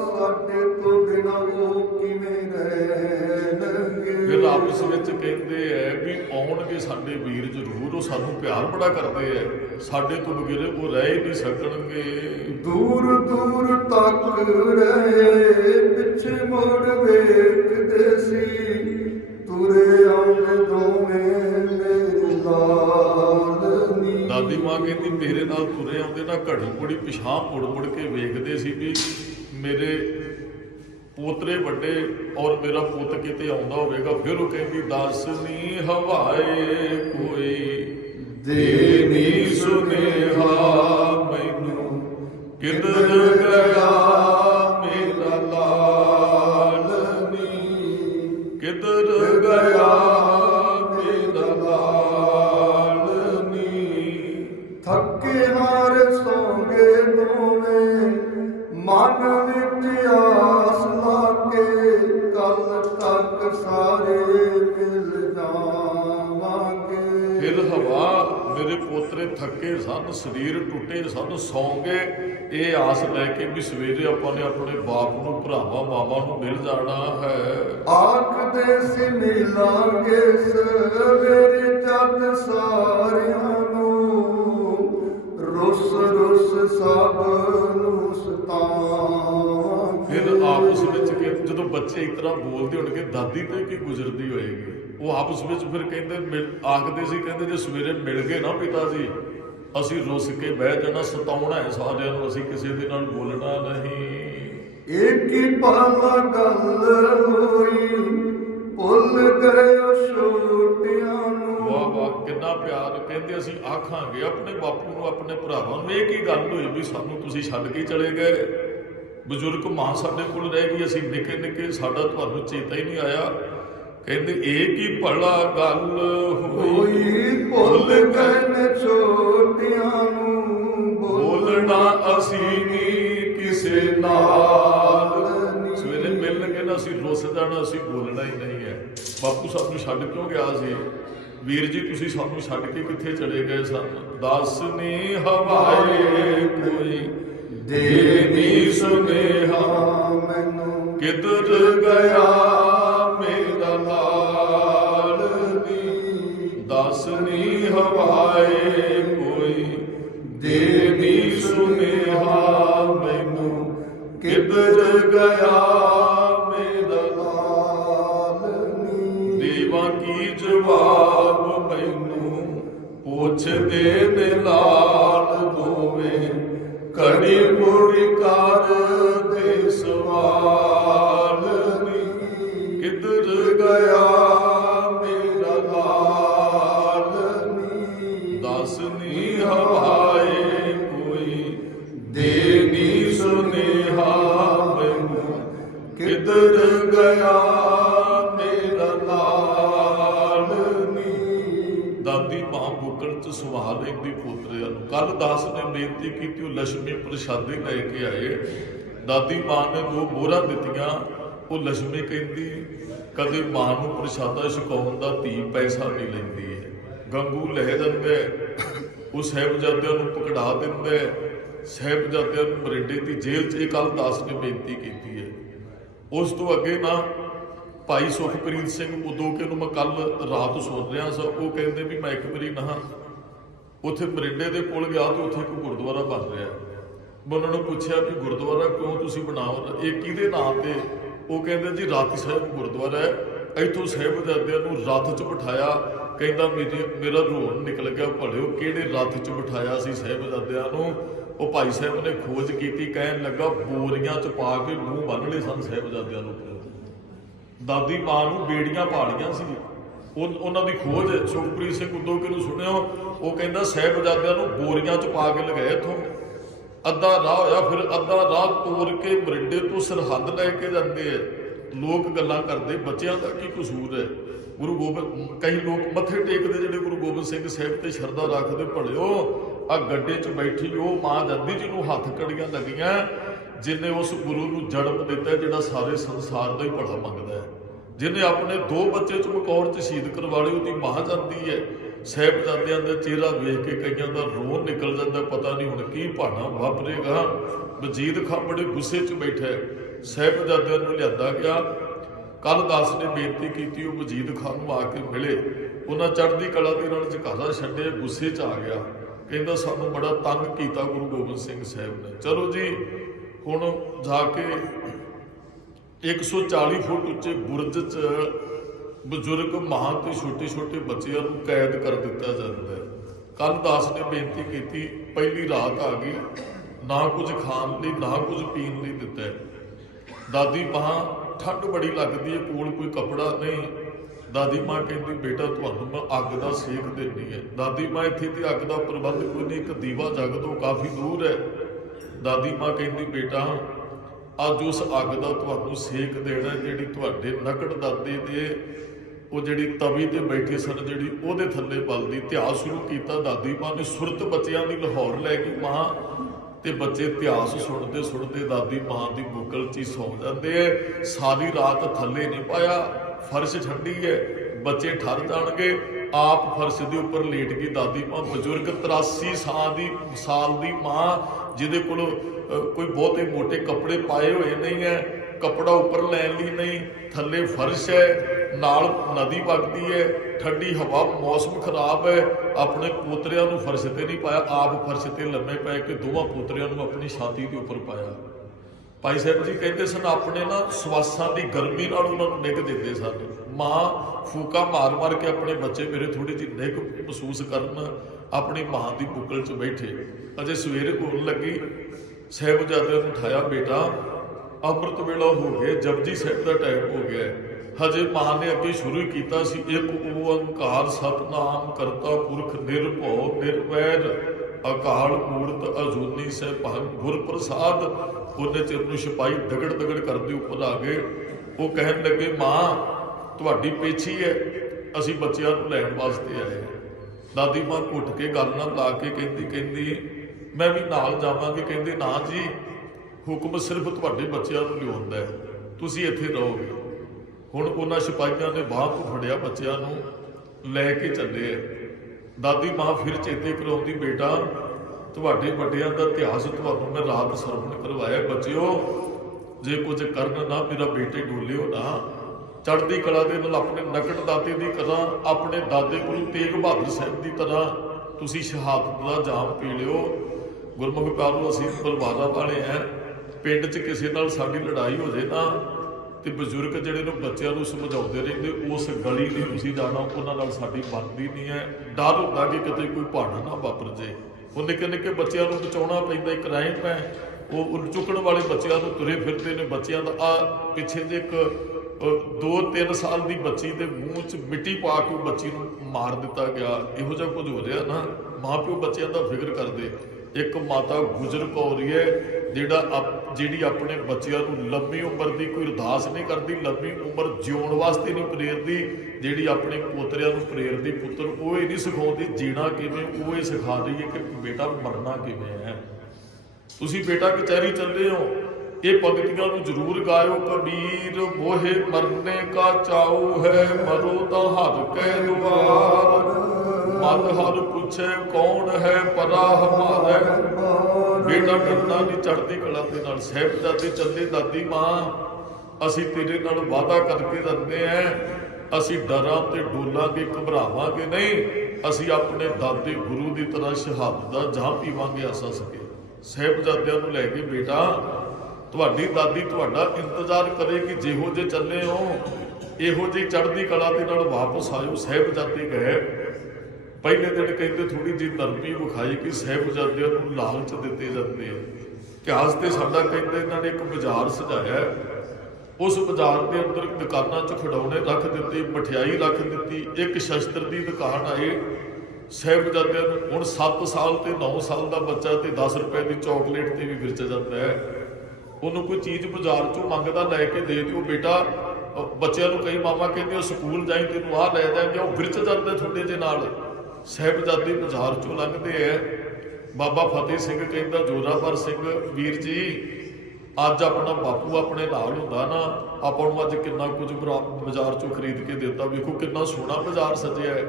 ਸਾਡੇ ਤੋਂ ਬਿਨਾਂ ਉਹ ਕਿਵੇਂ ਰਹਿਣਗੇ। ਫਿਰ ਆਪਸ ਵਿੱਚ ਕਹਿੰਦੇ ਐ ਵੀ ਆਉਣਗੇ ਸਾਡੇ ਵੀਰ ਜ਼ਰੂਰ, ਉਹ ਸਾਨੂੰ ਪਿਆਰ ਬੜਾ ਕਰਦੇ ਐ, ਸਾਡੇ ਤੋਂ ਬਗੈਰ ਉਹ ਰਹਿ ਹੀ ਨਹੀਂ ਸਕਣਗੇ। ਦੂਰ ਦੂਰ ਤੱਕ ਰਹੇ, ਪਿੱਛੇ ਮੁੜ ਵੇਖਦੇ ਸੀ, ਤੁਰੇ ਆਉਂਦੇ ਦੋਵੇਂ ਮੇਰੇ ਲਾਲ ਨੀ। ਦਾਦੀ ਮਾਂ ਕਹਿੰਦੀ ਮੇਰੇ ਨਾਲ ਤੁਰੇ ਆਉਂਦੇ ਨਾ, ਘੜੀ ਘੜੀ ਪਿਛਾਂ ਮੁੜ ਮੁੜ ਕੇ ਵੇਖਦੇ ਸੀ ਵੀ ਮੇਰੇ ਪੋਤਰੇ ਵੱਡੇ ਔਰ ਮੇਰਾ ਪੁੱਤ ਕਿਤੇ ਆਉਂਦਾ ਹੋਵੇਗਾ। ਫਿਰ ਉਹ ਕਹਿੰਦੀ ਦੱਸ ਨੀ ਹਵਾਏ ਕੋਈ ਦੇ ਨੀ ਸੁਨੇਹਾ ਮੈਨੂੰ, ਕਿਧਰ ਗਿਆ ਮੇਰਾ ਲਾਲ ਨੀ, ਕਿਧਰ ਗਿਆ ਮੇਰਾ ਲਾਲ ਨੀ। ਥੱਕੇ ਹਾਰ ਸੌਂਗੇ ਦੋਵੇਂ, ਮਨ ਵਿੱਚ ਆਸ ਲਾ ਕੇ, ਕੱਲ ਤੱਕ ਸਾਰੇ ਮਿਲ ਜਾਵਾਂਗੇ। ਫਿਰ ਹਵਾ ਮੇਰੇ ਪੋਤਰੇ ਥੱਕੇ ਸਨ, ਸਰੀਰ ਟੁੱਟੇ ਸਨ, ਸੌਂ ਗਏ ਇਹ ਆਸ ਲੈ ਕੇ ਵੀ ਸਵੇਰੇ ਆਪਾਂ ਨੇ ਆਪਣੇ ਬਾਪ ਨੂੰ, ਭਰਾਵਾਂ ਮਾਵਾਂ ਨੂੰ ਮਿਲ ਜਾਣਾ ਹੈ। ਆਖਦੇ ਸੀ ਮਿਲਾਂਗੇ ਸਵੇਰੇ ਜਦ ਸਾਰਿਆਂ ਨੂੰ, ਰੁੱਸ ਰੁੱਸ ਸਭ ਨੂੰ ਸਤਾਵਾਂਗੇ। ਫਿਰ ਆਪਸ ਵਿੱਚ ਜਦੋਂ ਬੱਚੇ ਇਸ ਤਰ੍ਹਾਂ ਬੋਲਦੇ ਹੋਣਗੇ, ਦਾਦੀ ਤੇ ਕੀ ਗੁਜ਼ਰਦੀ ਹੋਏਗੀ। ਉਹ ਆਪਸ ਵਿੱਚ ਫਿਰ ਕਹਿੰਦੇ, ਆਖਦੇ ਸੀ, ਕਹਿੰਦੇ ਜੇ ਸਵੇਰੇ ਮਿਲ ਗਏ ਨਾ ਪਿਤਾ ਜੀ, ਅਸੀਂ ਰੁੱਸ ਕੇ ਬਹਿ ਜਾਣਾ, ਸਤਾਉਣਾ ਹੈ ਸਾਰਿਆਂ ਨੂੰ, ਅਸੀਂ ਕਿਸੇ ਦੇ ਨਾਲ ਬੋਲਣਾ ਨਹੀਂ। ਇੱਕ ਹੀ ਪਾਲਾ ਗੱਲ ਹੋਈ, ਭੁੱਲ ਗਏ ਉਹ ਛੋਟਿਆਂ ਨੂੰ। ਵਾਹ ਵਾਹ, ਕਿੰਨਾ ਪਿਆਰ। ਕਹਿੰਦੇ ਅਸੀਂ ਆਖਾਂਗੇ ਆਪਣੇ ਬਾਪੂ ਨੂੰ, ਆਪਣੇ ਭਰਾਵਾਂ ਨੂੰ, ਇਹ ਕੀ ਗੱਲ ਹੋਈ ਵੀ ਸਾਨੂੰ ਤੁਸੀਂ ਛੱਡ ਕੇ ਚਲੇ ਗਏ। ਬਜ਼ੁਰਗ ਮਾਂ ਸਾਡੇ ਕੋਲ ਰਹਿ ਗਈ, ਅਸੀਂ ਨਿੱਕੇ ਨਿੱਕੇ, ਸਾਡਾ ਤੁਹਾਨੂੰ ਚੇਤਾ ਹੀ ਨਹੀਂ ਆਇਆ। ਕਹਿੰਦੇ ਇਹ ਕੀ ਭਲਾ ਗੱਲ ਹੋਈ, ਭੁੱਲ ਗਏ ਨੇ ਛੋਟਿਆਂ ਨੂੰ, ਬੋਲਣਾ ਅਸੀਂ ਨਹੀਂ ਕਿਸੇ ਨਾਲ। ਸਵੇਰੇ ਮਿਲਣਗੇ ਨਾ, ਅਸੀਂ ਰੁੱਸ ਜਾਣਾ, ਅਸੀਂ ਬੋਲਣਾ ਹੀ ਨਹੀਂ ਹੈ। ਬਾਪੂ ਸਾਨੂੰ ਛੱਡ ਕਿਉਂ ਗਿਆ ਸੀ? ਵੀਰ ਜੀ ਤੁਸੀਂ ਸਾਨੂੰ ਛੱਡ ਕੇ ਕਿੱਥੇ ਚਲੇ ਗਏ ਸਨ? ਦੱਸ ਨੀ ਹਵਾਏ ਕੋਈ ਦੇ ਨੀ ਸੁਨੇਹਾ ਮੈਨੂੰ, ਕਿਧਰ ਗਿਆ ਮੇਰਾ ਲਾਲ ਨੀ। ਦੱਸ ਨੀ ਹਵਾਏ ਕੋਈ ਦੇ ਨੀ ਸੁਨੇਹਾ ਮੈਨੂੰ, ਕਿਧਰ ਗਿਆ ਮੇਰਾ ਲਾਲ ਨੀ। ਦੇਵਾਂ ਕੀ ਜਵਾਬ ਮੈਨੂੰ, ਪੁੱਛਦੇ ਨੇ ਲਾਲ ਦੋਵੇਂ, ਘੜੀ ਮੁੜੀ ਕਰਦੇ ਸਵਾਲ ਨੀ। ਕਿਧਰ ਗਿਆ ਮੇਰਾ ਲਾਲ ਨੀ। ਦੱਸ ਨੀ ਹਵਾਏ ਕੋਈ ਦੇ ਨੀ ਸੁਨੇਹਾ ਮੈਨੂੰ, ਕਿਧਰ ਗਿਆ ਮੇਰਾ ਲਾਲ ਨੀ। ਦਾਦੀ ਮਾਂ ਬੁੱਕਲ ਚ ਸੁਭਾ ਲੈਂਦੀ ਪੋਤਰਿਆਂ ਨੂੰ। ਕੱਲ ਦਾਸ ਨੇ ਬੇਨਤੀ ਕੀਤੀ, ਉਹ ਲక్ష్ਮੀ ਪ੍ਰਸ਼ਾਦੇ ਲੈ ਕੇ ਆਏ। ਦਾਦੀ ਮਾਂ ਨੇ 2 ਮੋਹਰਾਂ ਦਿੱਤੀਆਂ। ਉਹ ਲక్ష్ਮੀ ਕਹਿੰਦੀ ਕਦੇ ਮਾਂ ਨੂੰ ਪ੍ਰਸ਼ਾਦਾ ਛਕਾਉਣ ਦਾ ਧੀ ਪੈਸਾ ਨਹੀਂ ਲੈਂਦੀ ਹੈ। ਗੰਗੂ ਲੈ ਜਾਂਦਾ, ਉਹ ਸਾਹਿਬਜ਼ਾਦਿਆਂ ਨੂੰ ਪਕੜਾ ਦਿੰਦਾ, ਸਾਹਿਬਜ਼ਾਦਿਆਂ ਨੂੰ ਮਰਿੰਡੇ ਦੀ ਜੇਲ੍ਹ 'ਚ। ਇਹ ਕੱਲ ਦਾਸ ਨੇ ਬੇਨਤੀ ਕੀਤੀ ਹੈ। ਉਸ ਤੋਂ ਅੱਗੇ ਨਾ ਭਾਈ ਸੁਖਪ੍ਰੀਤ ਸਿੰਘ ਉਦੋਂ ਕਿ ਨੂੰ ਮੈਂ ਕੱਲ ਰਾਤ ਸੁਣ ਰਿਹਾ ਸਾਂ, ਉਹ ਕਹਿੰਦੇ ਵੀ ਮੈਂ ਇੱਕ ਵਾਰੀ ਨਾ ਉੱਥੇ ਮਰਿੰਡੇ ਦੇ ਕੋਲ ਗਿਆ ਤੇ ਉੱਥੇ ਇੱਕ ਗੁਰਦੁਆਰਾ ਬਣ ਰਿਹਾ। ਮੈਂ ਉਹਨਾਂ ਨੂੰ ਪੁੱਛਿਆ ਵੀ ਗੁਰਦੁਆਰਾ ਕਿਉਂ ਤੁਸੀਂ ਬਣਾਓ, ਇਹ ਕਿਹਦੇ ਨਾਂ ਤੇ? ਉਹ ਕਹਿੰਦੇ ਜੀ ਰਾਤੀ ਸਾਹਿਬ ਗੁਰਦੁਆਰਾ ਹੈ, ਇੱਥੋਂ ਸਾਹਿਬਜ਼ਾਦਿਆਂ ਨੂੰ ਰੱਥ 'ਚ ਬਿਠਾਇਆ। ਕਹਿੰਦਾ ਮੇਰਾ ਰੋਣ ਨਿਕਲ ਗਿਆ, ਭਲਿਓ ਕਿਹੜੇ ਰੱਥ 'ਚ ਬਿਠਾਇਆ ਸੀ ਸਾਹਿਬਜ਼ਾਦਿਆਂ ਨੂੰ? ਉਹ ਭਾਈ ਸਾਹਿਬ ਨੇ ਖੋਜ ਕੀਤੀ, ਕਹਿਣ ਲੱਗਾ ਬੋਰੀਆਂ 'ਚ ਪਾ ਕੇ ਮੂੰਹ ਬੰਨ ਲਏ ਸਨ ਸਾਹਿਬਜ਼ਾਦਿਆਂ ਨੂੰ। ਦਾਦੀ ਮਾਂ ਨੂੰ ਬੇੜੀਆਂ ਪਾਲੀਆਂ ਸੀ। ਉਹਨਾਂ ਦੀ ਖੋਜ ਸੁਖਪ੍ਰੀਤ ਸਿੰਘ ਉਦੋਕੇ ਨੂੰ ਸੁਣਿਓ, ਉਹ ਕਹਿੰਦਾ ਸਾਹਿਬਜ਼ਾਦਿਆਂ ਨੂੰ ਬੋਰੀਆਂ 'ਚ ਪਾ ਕੇ ਲਗਾਏ ਇੱਥੋਂ। ਅੱਧਾ ਰਾਹ ਹੋਇਆ, ਫਿਰ ਅੱਧਾ ਰਾਹ ਤੋਰ ਕੇ ਮਰਿੰਡੇ ਤੋਂ ਸਰਹੱਦ ਲੈ ਕੇ ਜਾਂਦੇ ਆ। ਲੋਕ ਗੱਲਾਂ ਕਰਦੇ ਬੱਚਿਆਂ ਦਾ ਕੀ ਕਸੂਰ ਹੈ। ਗੁਰੂ ਗੋਬਿੰਦ, ਕਈ ਲੋਕ ਮੱਥੇ ਟੇਕਦੇ ਜਿਹੜੇ ਗੁਰੂ ਗੋਬਿੰਦ ਸਿੰਘ ਸਾਹਿਬ ਤੇ ਸ਼ਰਧਾ ਰੱਖਦੇ, ਭਲਿਓ ਆ ਗੱਡੇ 'ਚ ਬੈਠੀ ਉਹ ਮਾਂ ਜਾਂਦੀ ਜਿਹਨੂੰ ਹੱਥ ਕੜੀਆਂ ਲੱਗੀਆਂ, ਜਿਹਨੇ ਉਸ ਗੁਰੂ ਨੂੰ ਜਨਮ ਦਿੱਤਾ ਜਿਹੜਾ ਸਾਰੇ ਸੰਸਾਰ ਦਾ ਹੀ ਭਲਾ ਮੰਗਦਾ ਹੈ, ਜਿਹਨੇ ਆਪਣੇ 2 ਬੱਚੇ ਚਮਕੌਰ 'ਚ ਸ਼ਹੀਦ ਕਰਵਾ ਲਏ, ਉਹਦੀ ਮਾਂ ਜਾਂਦੀ ਹੈ। ਸਾਹਿਬਜ਼ਾਦਿਆਂ ਦਾ ਚਿਹਰਾ ਵੇਖ ਕੇ ਕਈਆਂ ਦਾ ਰੋਣ ਨਿਕਲ ਜਾਂਦਾ, ਪਤਾ ਨਹੀਂ ਹੁਣ ਕੀ ਭਾਣਾ ਵਾਪਰੇਗਾ। ਵਜੀਦ ਖਾਂ ਬੜੇ ਗੁੱਸੇ 'ਚ ਬੈਠਾ, ਸਾਹਿਬਜ਼ਾਦਿਆਂ ਨੂੰ ਲਿਆਂਦਾ ਗਿਆ। ਕੱਲ ਦਾਸ ਨੇ ਬੇਨਤੀ ਕੀਤੀ, ਉਹ ਵਜੀਦ ਖਾਂ ਨੂੰ ਆ ਕੇ ਮਿਲੇ। ਉਹਨਾਂ ਚੜ੍ਹਦੀ ਕਲਾ ਦੇ ਨਾਲ ਝਕਾਰਾ ਛੱਡੇ, ਗੁੱਸੇ 'ਚ ਆ ਗਿਆ, ਕਹਿੰਦਾ ਸਾਨੂੰ ਬੜਾ ਤੰਗ ਕੀਤਾ ਗੁਰੂ ਗੋਬਿੰਦ ਸਿੰਘ ਸਾਹਿਬ ਨੇ। ਚਲੋ ਜੀ, ਹੁਣ ਜਾ ਕੇ 140 ਫੁੱਟ ਉੱਚੇ ਬੁਰਜ 'ਚ ਬਜ਼ੁਰਗ ਮਾਂ ਤੇ ਛੋਟੇ ਛੋਟੇ ਬੱਚਿਆਂ ਨੂੰ ਕੈਦ ਕਰ ਦਿੱਤਾ ਜਾਂਦਾ ਹੈ। ਕੱਲ ਦਾਸ ਨੇ ਬੇਨਤੀ ਕੀਤੀ, ਪਹਿਲੀ ਰਾਤ ਆ ਗਈ, ਨਾ ਕੁਝ ਖਾਣ ਲਈ ਨਾ ਕੁਝ ਪੀਣ ਲਈ ਦਿੱਤਾ ਹੈ। ਦਾਦੀ ਮਾਂ, ਠੰਡ ਬੜੀ ਲੱਗਦੀ ਹੈ, ਕੋਲ ਕੋਈ ਕੱਪੜਾ ਨਹੀਂ। ਦਾਦੀ ਮਾਂ ਕਹਿੰਦੀ ਬੇਟਾ ਤੁਹਾਨੂੰ ਮੈਂ ਅੱਗ ਦਾ ਸੇਕ ਦੇਣੀ ਹੈ। ਦਾਦੀ ਮਾਂ, ਇੱਥੇ ਤੇ ਅੱਗ ਦਾ ਪ੍ਰਬੰਧ ਕੋਈ ਨਹੀਂ, ਇੱਕ ਦੀਵਾ ਜਗ ਦੋ, ਕਾਫੀ ਦੂਰ ਹੈ। ਦਾਦੀ ਮਾਂ ਕਹਿੰਦੀ ਬੇਟਾ ਅੱਜ ਉਸ ਅੱਗ ਦਾ ਤੁਹਾਨੂੰ ਸੇਕ ਦੇਣਾ ਜਿਹੜੀ ਤੁਹਾਡੇ ਨਕੜ ਦਾਦੇ ਦੇ ਉਹ ਜਿਹੜੀ ਤਵੀ ਤੇ ਬੈਠੇ ਸਨ, ਜਿਹੜੀ ਉਹਦੇ ਥੱਲੇ ਬਲਦੀ। ਇਤਿਹਾਸ ਸ਼ੁਰੂ ਕੀਤਾ ਦਾਦੀ ਮਾਂ ਨੇ, ਸੁਰਤ ਬੱਚਿਆਂ ਦੀ ਲਾਹੌਰ ਲੈ ਕੇ ਮਾਂ, ਤੇ ਬੱਚੇ ਇਤਿਹਾਸ ਸੁਣਦੇ ਸੁਣਦੇ ਦਾਦੀ ਮਾਂ ਦੀ ਬੁੱਕਲ 'ਚ ਹੀ ਸੌਂ ਜਾਂਦੇ ਐ। ਸਾਰੀ ਰਾਤ ਥੱਲੇ ਨਹੀਂ ਪਾਇਆ, ਫਰਸ਼ ਠੰਡੀ ਹੈ, ਬੱਚੇ ਠਰ ਜਾਣਗੇ। ਆਪ ਫਰਸ਼ ਦੇ ਉੱਪਰ ਲੇਟ ਗਈ ਦਾਦੀ ਮਾਂ, ਬਜ਼ੁਰਗ 83 ਸਾਲ ਦੀ ਮਾਂ, ਜਿਹਦੇ ਕੋਲ ਕੋਈ ਬਹੁਤੇ ਮੋਟੇ ਕੱਪੜੇ ਪਾਏ ਹੋਏ ਨਹੀਂ ਹੈ, ਕੱਪੜਾ ਉੱਪਰ ਲੈਣ ਲਈ ਨਹੀਂ, ਥੱਲੇ ਫਰਸ਼ ਹੈ, ਨਾਲ ਨਦੀ ਵਗਦੀ ਹੈ, ਠੰਡੀ ਹਵਾ, ਮੌਸਮ ਖਰਾਬ ਹੈ। ਆਪਣੇ ਪੋਤਰਿਆਂ ਨੂੰ ਫਰਸ਼ ਤੇ ਨਹੀਂ ਪਾਇਆ, ਆਪ ਫਰਸ਼ ਤੇ ਲੰਮੇ ਪੈ ਕੇ ਦੋਵਾਂ ਪੋਤਰਿਆਂ ਨੂੰ ਆਪਣੀ ਛਾਤੀ ਦੇ ਉੱਪਰ ਪਾਇਆ। ਭਾਈ ਸਾਹਿਬ ਜੀ ਕਹਿੰਦੇ ਸਨ, ਆਪਣੇ ਨਾ ਸਵਾਸਾਂ ਦੀ ਗਰਮੀ ਨਾਲ ਉਹਨਾਂ ਨੂੰ ਨਿੱਘ ਦਿੰਦੇ ਸਨ। ਮਾਂ ਫੂਕਾ ਮਾਰ ਮਾਰ ਕੇ ਆਪਣੇ ਬੱਚੇ ਮੇਰੇ ਥੋੜੀ ਜਿਹੀ ਨਿੱਘ ਮਹਿਸੂਸ ਕਰਨ, ਆਪਣੀ ਮਾਂ ਦੀ ਬੁੱਕਲ 'ਚ ਬੈਠੇ। ਅਜੇ ਸਵੇਰ ਹੋਣ ਲੱਗੀ, ਸਾਹਿਬਜ਼ਾਦਿਆਂ ਨੂੰ ਉਠਾਇਆ, ਬੇਟਾ ਅੰਮ੍ਰਿਤ ਵੇਲਾ ਹੋ ਗਿਆ, ਜਪਜੀ ਸਾਹਿਬ ਦਾ ਟਾਈਮ ਹੋ ਗਿਆ। ਹਜੇ ਮਾਂ ਨੇ ਅੱਗੇ ਸ਼ੁਰੂ ਹੀ ਕੀਤਾ ਸੀ, ਇੱਕ ਓੰਕਾਰ ਸਤਨਾਮ ਕਰਤਾ ਪੁਰਖ ਨਿਰਭਉ ਨਿਰਵੈਰ ਅਕਾਲ ਮੂਰਤ ਅਜੂਨੀ ਸਹਿ ਗੁਰ ਪ੍ਰਸਾਦ। ਉਹਨੇ ਚਿਰ ਨੂੰ ਸਿਪਾਹੀ ਦਗੜ ਦਗੜ ਕਰਦੇ ਉੱਪਰ ਆ ਗਏ। ਉਹ ਕਹਿਣ ਲੱਗੇ, ਮਾਂ ਤੁਹਾਡੀ ਪੇਛੀ ਹੈ, ਅਸੀਂ ਬੱਚਿਆਂ ਨੂੰ ਲੈਣ ਵਾਸਤੇ ਆਏ। ਦਾਦੀ ਮਾਂ ਘੁੱਟ ਕੇ ਗੱਲ ਨਾਲ ਲਾ ਕੇ ਕਹਿੰਦੀ ਮੈਂ ਵੀ ਨਾਲ ਜਾਵਾਂਗੀ। ਕਹਿੰਦੇ ਨਾ ਜੀ, ਹੁਕਮ ਸਿਰਫ ਤੁਹਾਡੇ ਬੱਚਿਆਂ ਨੂੰ ਲਿਆਉਂਦਾ ਹੈ, ਤੁਸੀਂ ਇੱਥੇ ਰਹੋਗੇ। ਹੁਣ ਉਹਨਾਂ ਸਿਪਾਹੀਆਂ ਨੇ ਬਾਹਰ ਤੋਂ ਫੜਿਆ, ਬੱਚਿਆਂ ਨੂੰ ਲੈ ਕੇ ਚੱਲੇ। ਦਾਦੀ ਮਾਂ ਫਿਰ ਚੇਤੇ ਕਰਾਉਂਦੀ, ਬੇਟਾ ਤੁਹਾਡੇ ਵੱਡਿਆਂ ਦਾ ਇਤਿਹਾਸ ਤੁਹਾਨੂੰ ਮੈਂ ਰਾਤ ਸਰਵਣ ਕਰਵਾਇਆ। ਬੱਚਿਓ ਜੇ ਕੁਝ ਕਰਨ ਨਾ, ਮੇਰਾ ਬੇਟੇ ਡੋਲਿਓ ਨਾ। ਚੜ੍ਹਦੀ ਕਲਾ ਦੇ ਨਾਲ ਆਪਣੇ ਨਕੜ ਦਾਤੇ ਦੀ ਤਰ੍ਹਾਂ, ਆਪਣੇ ਦਾਦੇ ਗੁਰੂ ਤੇਗ ਬਹਾਦਰ ਸਾਹਿਬ ਦੀ ਤਰ੍ਹਾਂ ਤੁਸੀਂ ਸ਼ਹਾਦਤ ਦਾ ਜਾਮ ਪੀ ਲਿਓ। ਗੁਰਮੁਖ ਪਿਆਰੋ, ਅਸੀਂ ਪਰਿਵਾਰਾਂ ਵਾਲੇ ਹਾਂ, ਪਿੰਡ 'ਚ ਕਿਸੇ ਨਾਲ ਸਾਡੀ ਲੜਾਈ ਹੋ ਜੇ ਨਾ, ਤੇ ਬਜ਼ੁਰਗ ਜਿਹੜੇ ਨੂੰ ਬੱਚਿਆਂ ਨੂੰ ਸਮਝਾਉਂਦੇ ਰਹਿੰਦੇ, ਉਸ ਗਲੀ ਲਈ ਤੁਸੀਂ ਜਾਣਾ, ਉਹਨਾਂ ਨਾਲ ਸਾਡੀ ਬਣਦੀ ਨਹੀਂ ਹੈ। ਡਰ ਹੁੰਦਾ ਕਿ ਕਿਤੇ ਕੋਈ ਭਾਣਾ ਨਾ ਵਾਪਰ ਜੇ। ਉਹ ਨਿੱਕੇ ਨਿੱਕੇ ਬੱਚਿਆਂ ਨੂੰ ਬਚਾਉਣਾ ਪੈਂਦਾ, ਇੱਕ ਰਾਈਮ ਹੈ, ਉਹ ਚੁੱਕਣ ਵਾਲੇ ਬੱਚਿਆਂ ਨੂੰ ਤੁਰੇ ਫਿਰਦੇ ਨੇ। ਬੱਚਿਆਂ ਦਾ ਆ ਪਿੱਛੇ ਜੇ ਇੱਕ 2-3 ਸਾਲ ਦੀ ਬੱਚੀ ਦੇ ਮੂੰਹ 'ਚ ਮਿੱਟੀ ਪਾ ਕੇ ਬੱਚੀ ਨੂੰ ਮਾਰ ਦਿੱਤਾ ਗਿਆ। ਇਹੋ ਜਿਹਾ ਕੁਝ ਹੋ ਰਿਹਾ ਨਾ, ਮਾਂ ਪਿਓ ਬੱਚਿਆਂ ਦਾ ਫਿਕਰ ਕਰਦੇ। ਇੱਕ ਮਾਤਾ ਗੁਜਰ ਕੌਰ ਹੈ, ਜਿਹੜੀ ਆਪਣੇ ਬੱਚਿਆਂ ਨੂੰ ਲੰਮੀ ਉਮਰ ਦੀ ਕੋਈ ਅਰਦਾਸ ਨਹੀਂ ਕਰਦੀ, ਲੰਮੀ ਉਮਰ ਜਿਉਣ ਵਾਸਤੇ ਨਹੀਂ ਪ੍ਰੇਰਦੀ, ਜਿਹੜੀ ਆਪਣੇ ਪੋਤਰਿਆਂ ਨੂੰ ਪ੍ਰੇਰਦੀ। ਪੁੱਤਰ ਉਹ ਇਹ ਨਹੀਂ ਸਿਖਾਉਂਦੀ ਜੀਣਾ ਕਿਵੇਂ, ਉਹ ਇਹ ਸਿਖਾ ਰਹੀ ਹੈ ਕਿ ਬੇਟਾ ਮਰਨਾ ਕਿਵੇਂ ਹੈ। ਤੁਸੀਂ ਬੇਟਾ ਕਚਹਿਰੀ ਚੱਲੇ ਹੋ, ਇਹ ਪੰਕਤੀਆਂ ਨੂੰ ਜ਼ਰੂਰ ਗਾਇਓ। ਕਬੀਰ ਮੋਹੇ ਮਰਨੇ ਕਾ ਚਾਉ ਹੈ, ਮਰੋ ਤਾਂ ਹਰ ਕੈ ਦੁਆਰ। ਮਤ ਹਰ ਪੁੱਛੇ ਕੌਣ ਹੈ, ਪਰਾ ਹਮਾਰੇ। ਬੇਟਾ ਡਰਨਾ ਨਹੀਂ, ਚੜ੍ਹਦੀ ਕਲਾ ਦੇ ਨਾਲ। ਸਾਹਿਬਜ਼ਾਦੇ ਚੱਲੇ, ਦਾਦੀ ਮਾਂ ਅਸੀਂ ਤੇਰੇ ਨਾਲ ਵਾਅਦਾ ਕਰਕੇ ਜਾਂਦੇ ਆਂ, ਅਸੀਂ ਡਰਾਂ ਤੇ ਡੋਲਾਂਗੇ, ਘਬਰਾਵਾਂਗੇ ਨਹੀਂ। ਅਸੀਂ ਆਪਣੇ ਦਾਦੇ ਗੁਰੂ ਦੀ ਤਰ੍ਹਾਂ ਸ਼ਹਾਦਤ ਦਾ ਜਾਮ ਪੀਵਾਂਗੇ, ਆਸਾ ਸਕੇ। ਸਾਹਿਬਜ਼ਾਦਿਆਂ ਨੂੰ ਲੈ ਕੇ, ਬੇਟਾ ਤੁਹਾਡੀ ਦਾਦੀ ਤੁਹਾਡਾ ਇੰਤਜ਼ਾਰ ਕਰੇਗੀ, ਜਿਹੋ ਜੇ ਚੱਲੇ ਹੋ ਇਹੋ ਜਿਹੀ ਚੜ੍ਹਦੀ ਕਲਾ ਦੇ ਨਾਲ ਵਾਪਸ ਆਇਓ। ਸਾਹਿਬਜ਼ਾਦੇ ਗਏ, ਪਹਿਲੇ ਦਿਨ ਕਹਿੰਦੇ ਥੋੜੀ ਜਿਹੀ ਨਰਮੀ ਵਿਖਾਈ ਕਿ ਸਾਹਿਬਜ਼ਾਦਿਆਂ ਨੂੰ ਲਾਲਚ ਦਿੱਤੇ ਜਾਂਦੇ ਆ। ਇਤਿਹਾਸ ਤੇ ਸਾਡਾ ਕਹਿੰਦੇ ਇਹਨਾਂ ਨੇ ਇੱਕ ਬਾਜ਼ਾਰ ਸਜਾਇਆ, ਉਸ ਬਾਜ਼ਾਰ ਦੇ ਅੰਦਰ ਦੁਕਾਨਾਂ 'ਚ ਖਿਡੌਣੇ ਰੱਖ ਦਿੱਤੇ, ਮਠਿਆਈ ਰੱਖ ਦਿੱਤੀ। ਇੱਕ ਸ਼ਸਤਰ ਦੀ ਦੁਕਾਨ ਆਏ ਸਾਹਿਬਜ਼ਾਦਿਆਂ ਨੂੰ। ਹੁਣ 7 ਸਾਲ ਤੇ 9 ਸਾਲ ਦਾ ਬੱਚਾ ਤੇ 10 ਰੁਪਏ ਦੀ ਚਾਕਲੇਟ ਤੇ ਵੀ ਵਿਰਚ ਜਾਂਦਾ ਹੈ। ਉਹਨੂੰ ਕੋਈ ਚੀਜ਼ ਬਾਜ਼ਾਰ 'ਚੋਂ ਮੰਗਦਾ, ਲੈ ਕੇ ਦੇ ਦਿਓ ਬੇਟਾ। ਬੱਚਿਆਂ ਨੂੰ ਕਈ ਮਾਮਾ ਕਹਿੰਦੇ ਉਹ ਸਕੂਲ ਜਾਈ ਤੈਨੂੰ ਆਹ ਲੈ ਦਿਆਂਗੇ, ਉਹ ਵਿਰਚ ਜਾਂਦੇ ਤੁਹਾਡੇ ਦੇ ਨਾਲ। ਸਾਹਿਬਜ਼ਾਦੇ ਬਾਜ਼ਾਰ 'ਚੋਂ ਲੰਘਦੇ ਐ। ਬਾਬਾ ਫਤਿਹ ਸਿੰਘ ਕਹਿੰਦਾ, ਜੋਰਾਵਰ ਸਿੰਘ ਵੀਰ ਜੀ, ਅੱਜ ਆਪਣਾ ਬਾਪੂ ਆਪਣੇ ਨਾਲ ਹੁੰਦਾ ਨਾ, ਆਪਾਂ ਨੂੰ ਅੱਜ ਕਿੰਨਾ ਕੁਝ ਬਾਜ਼ਾਰ 'ਚੋਂ ਖਰੀਦ ਕੇ ਦਿੱਤਾ। ਵੇਖੋ ਕਿੰਨਾ ਸੋਹਣਾ ਬਾਜ਼ਾਰ ਸਜਿਆ ਹੈ।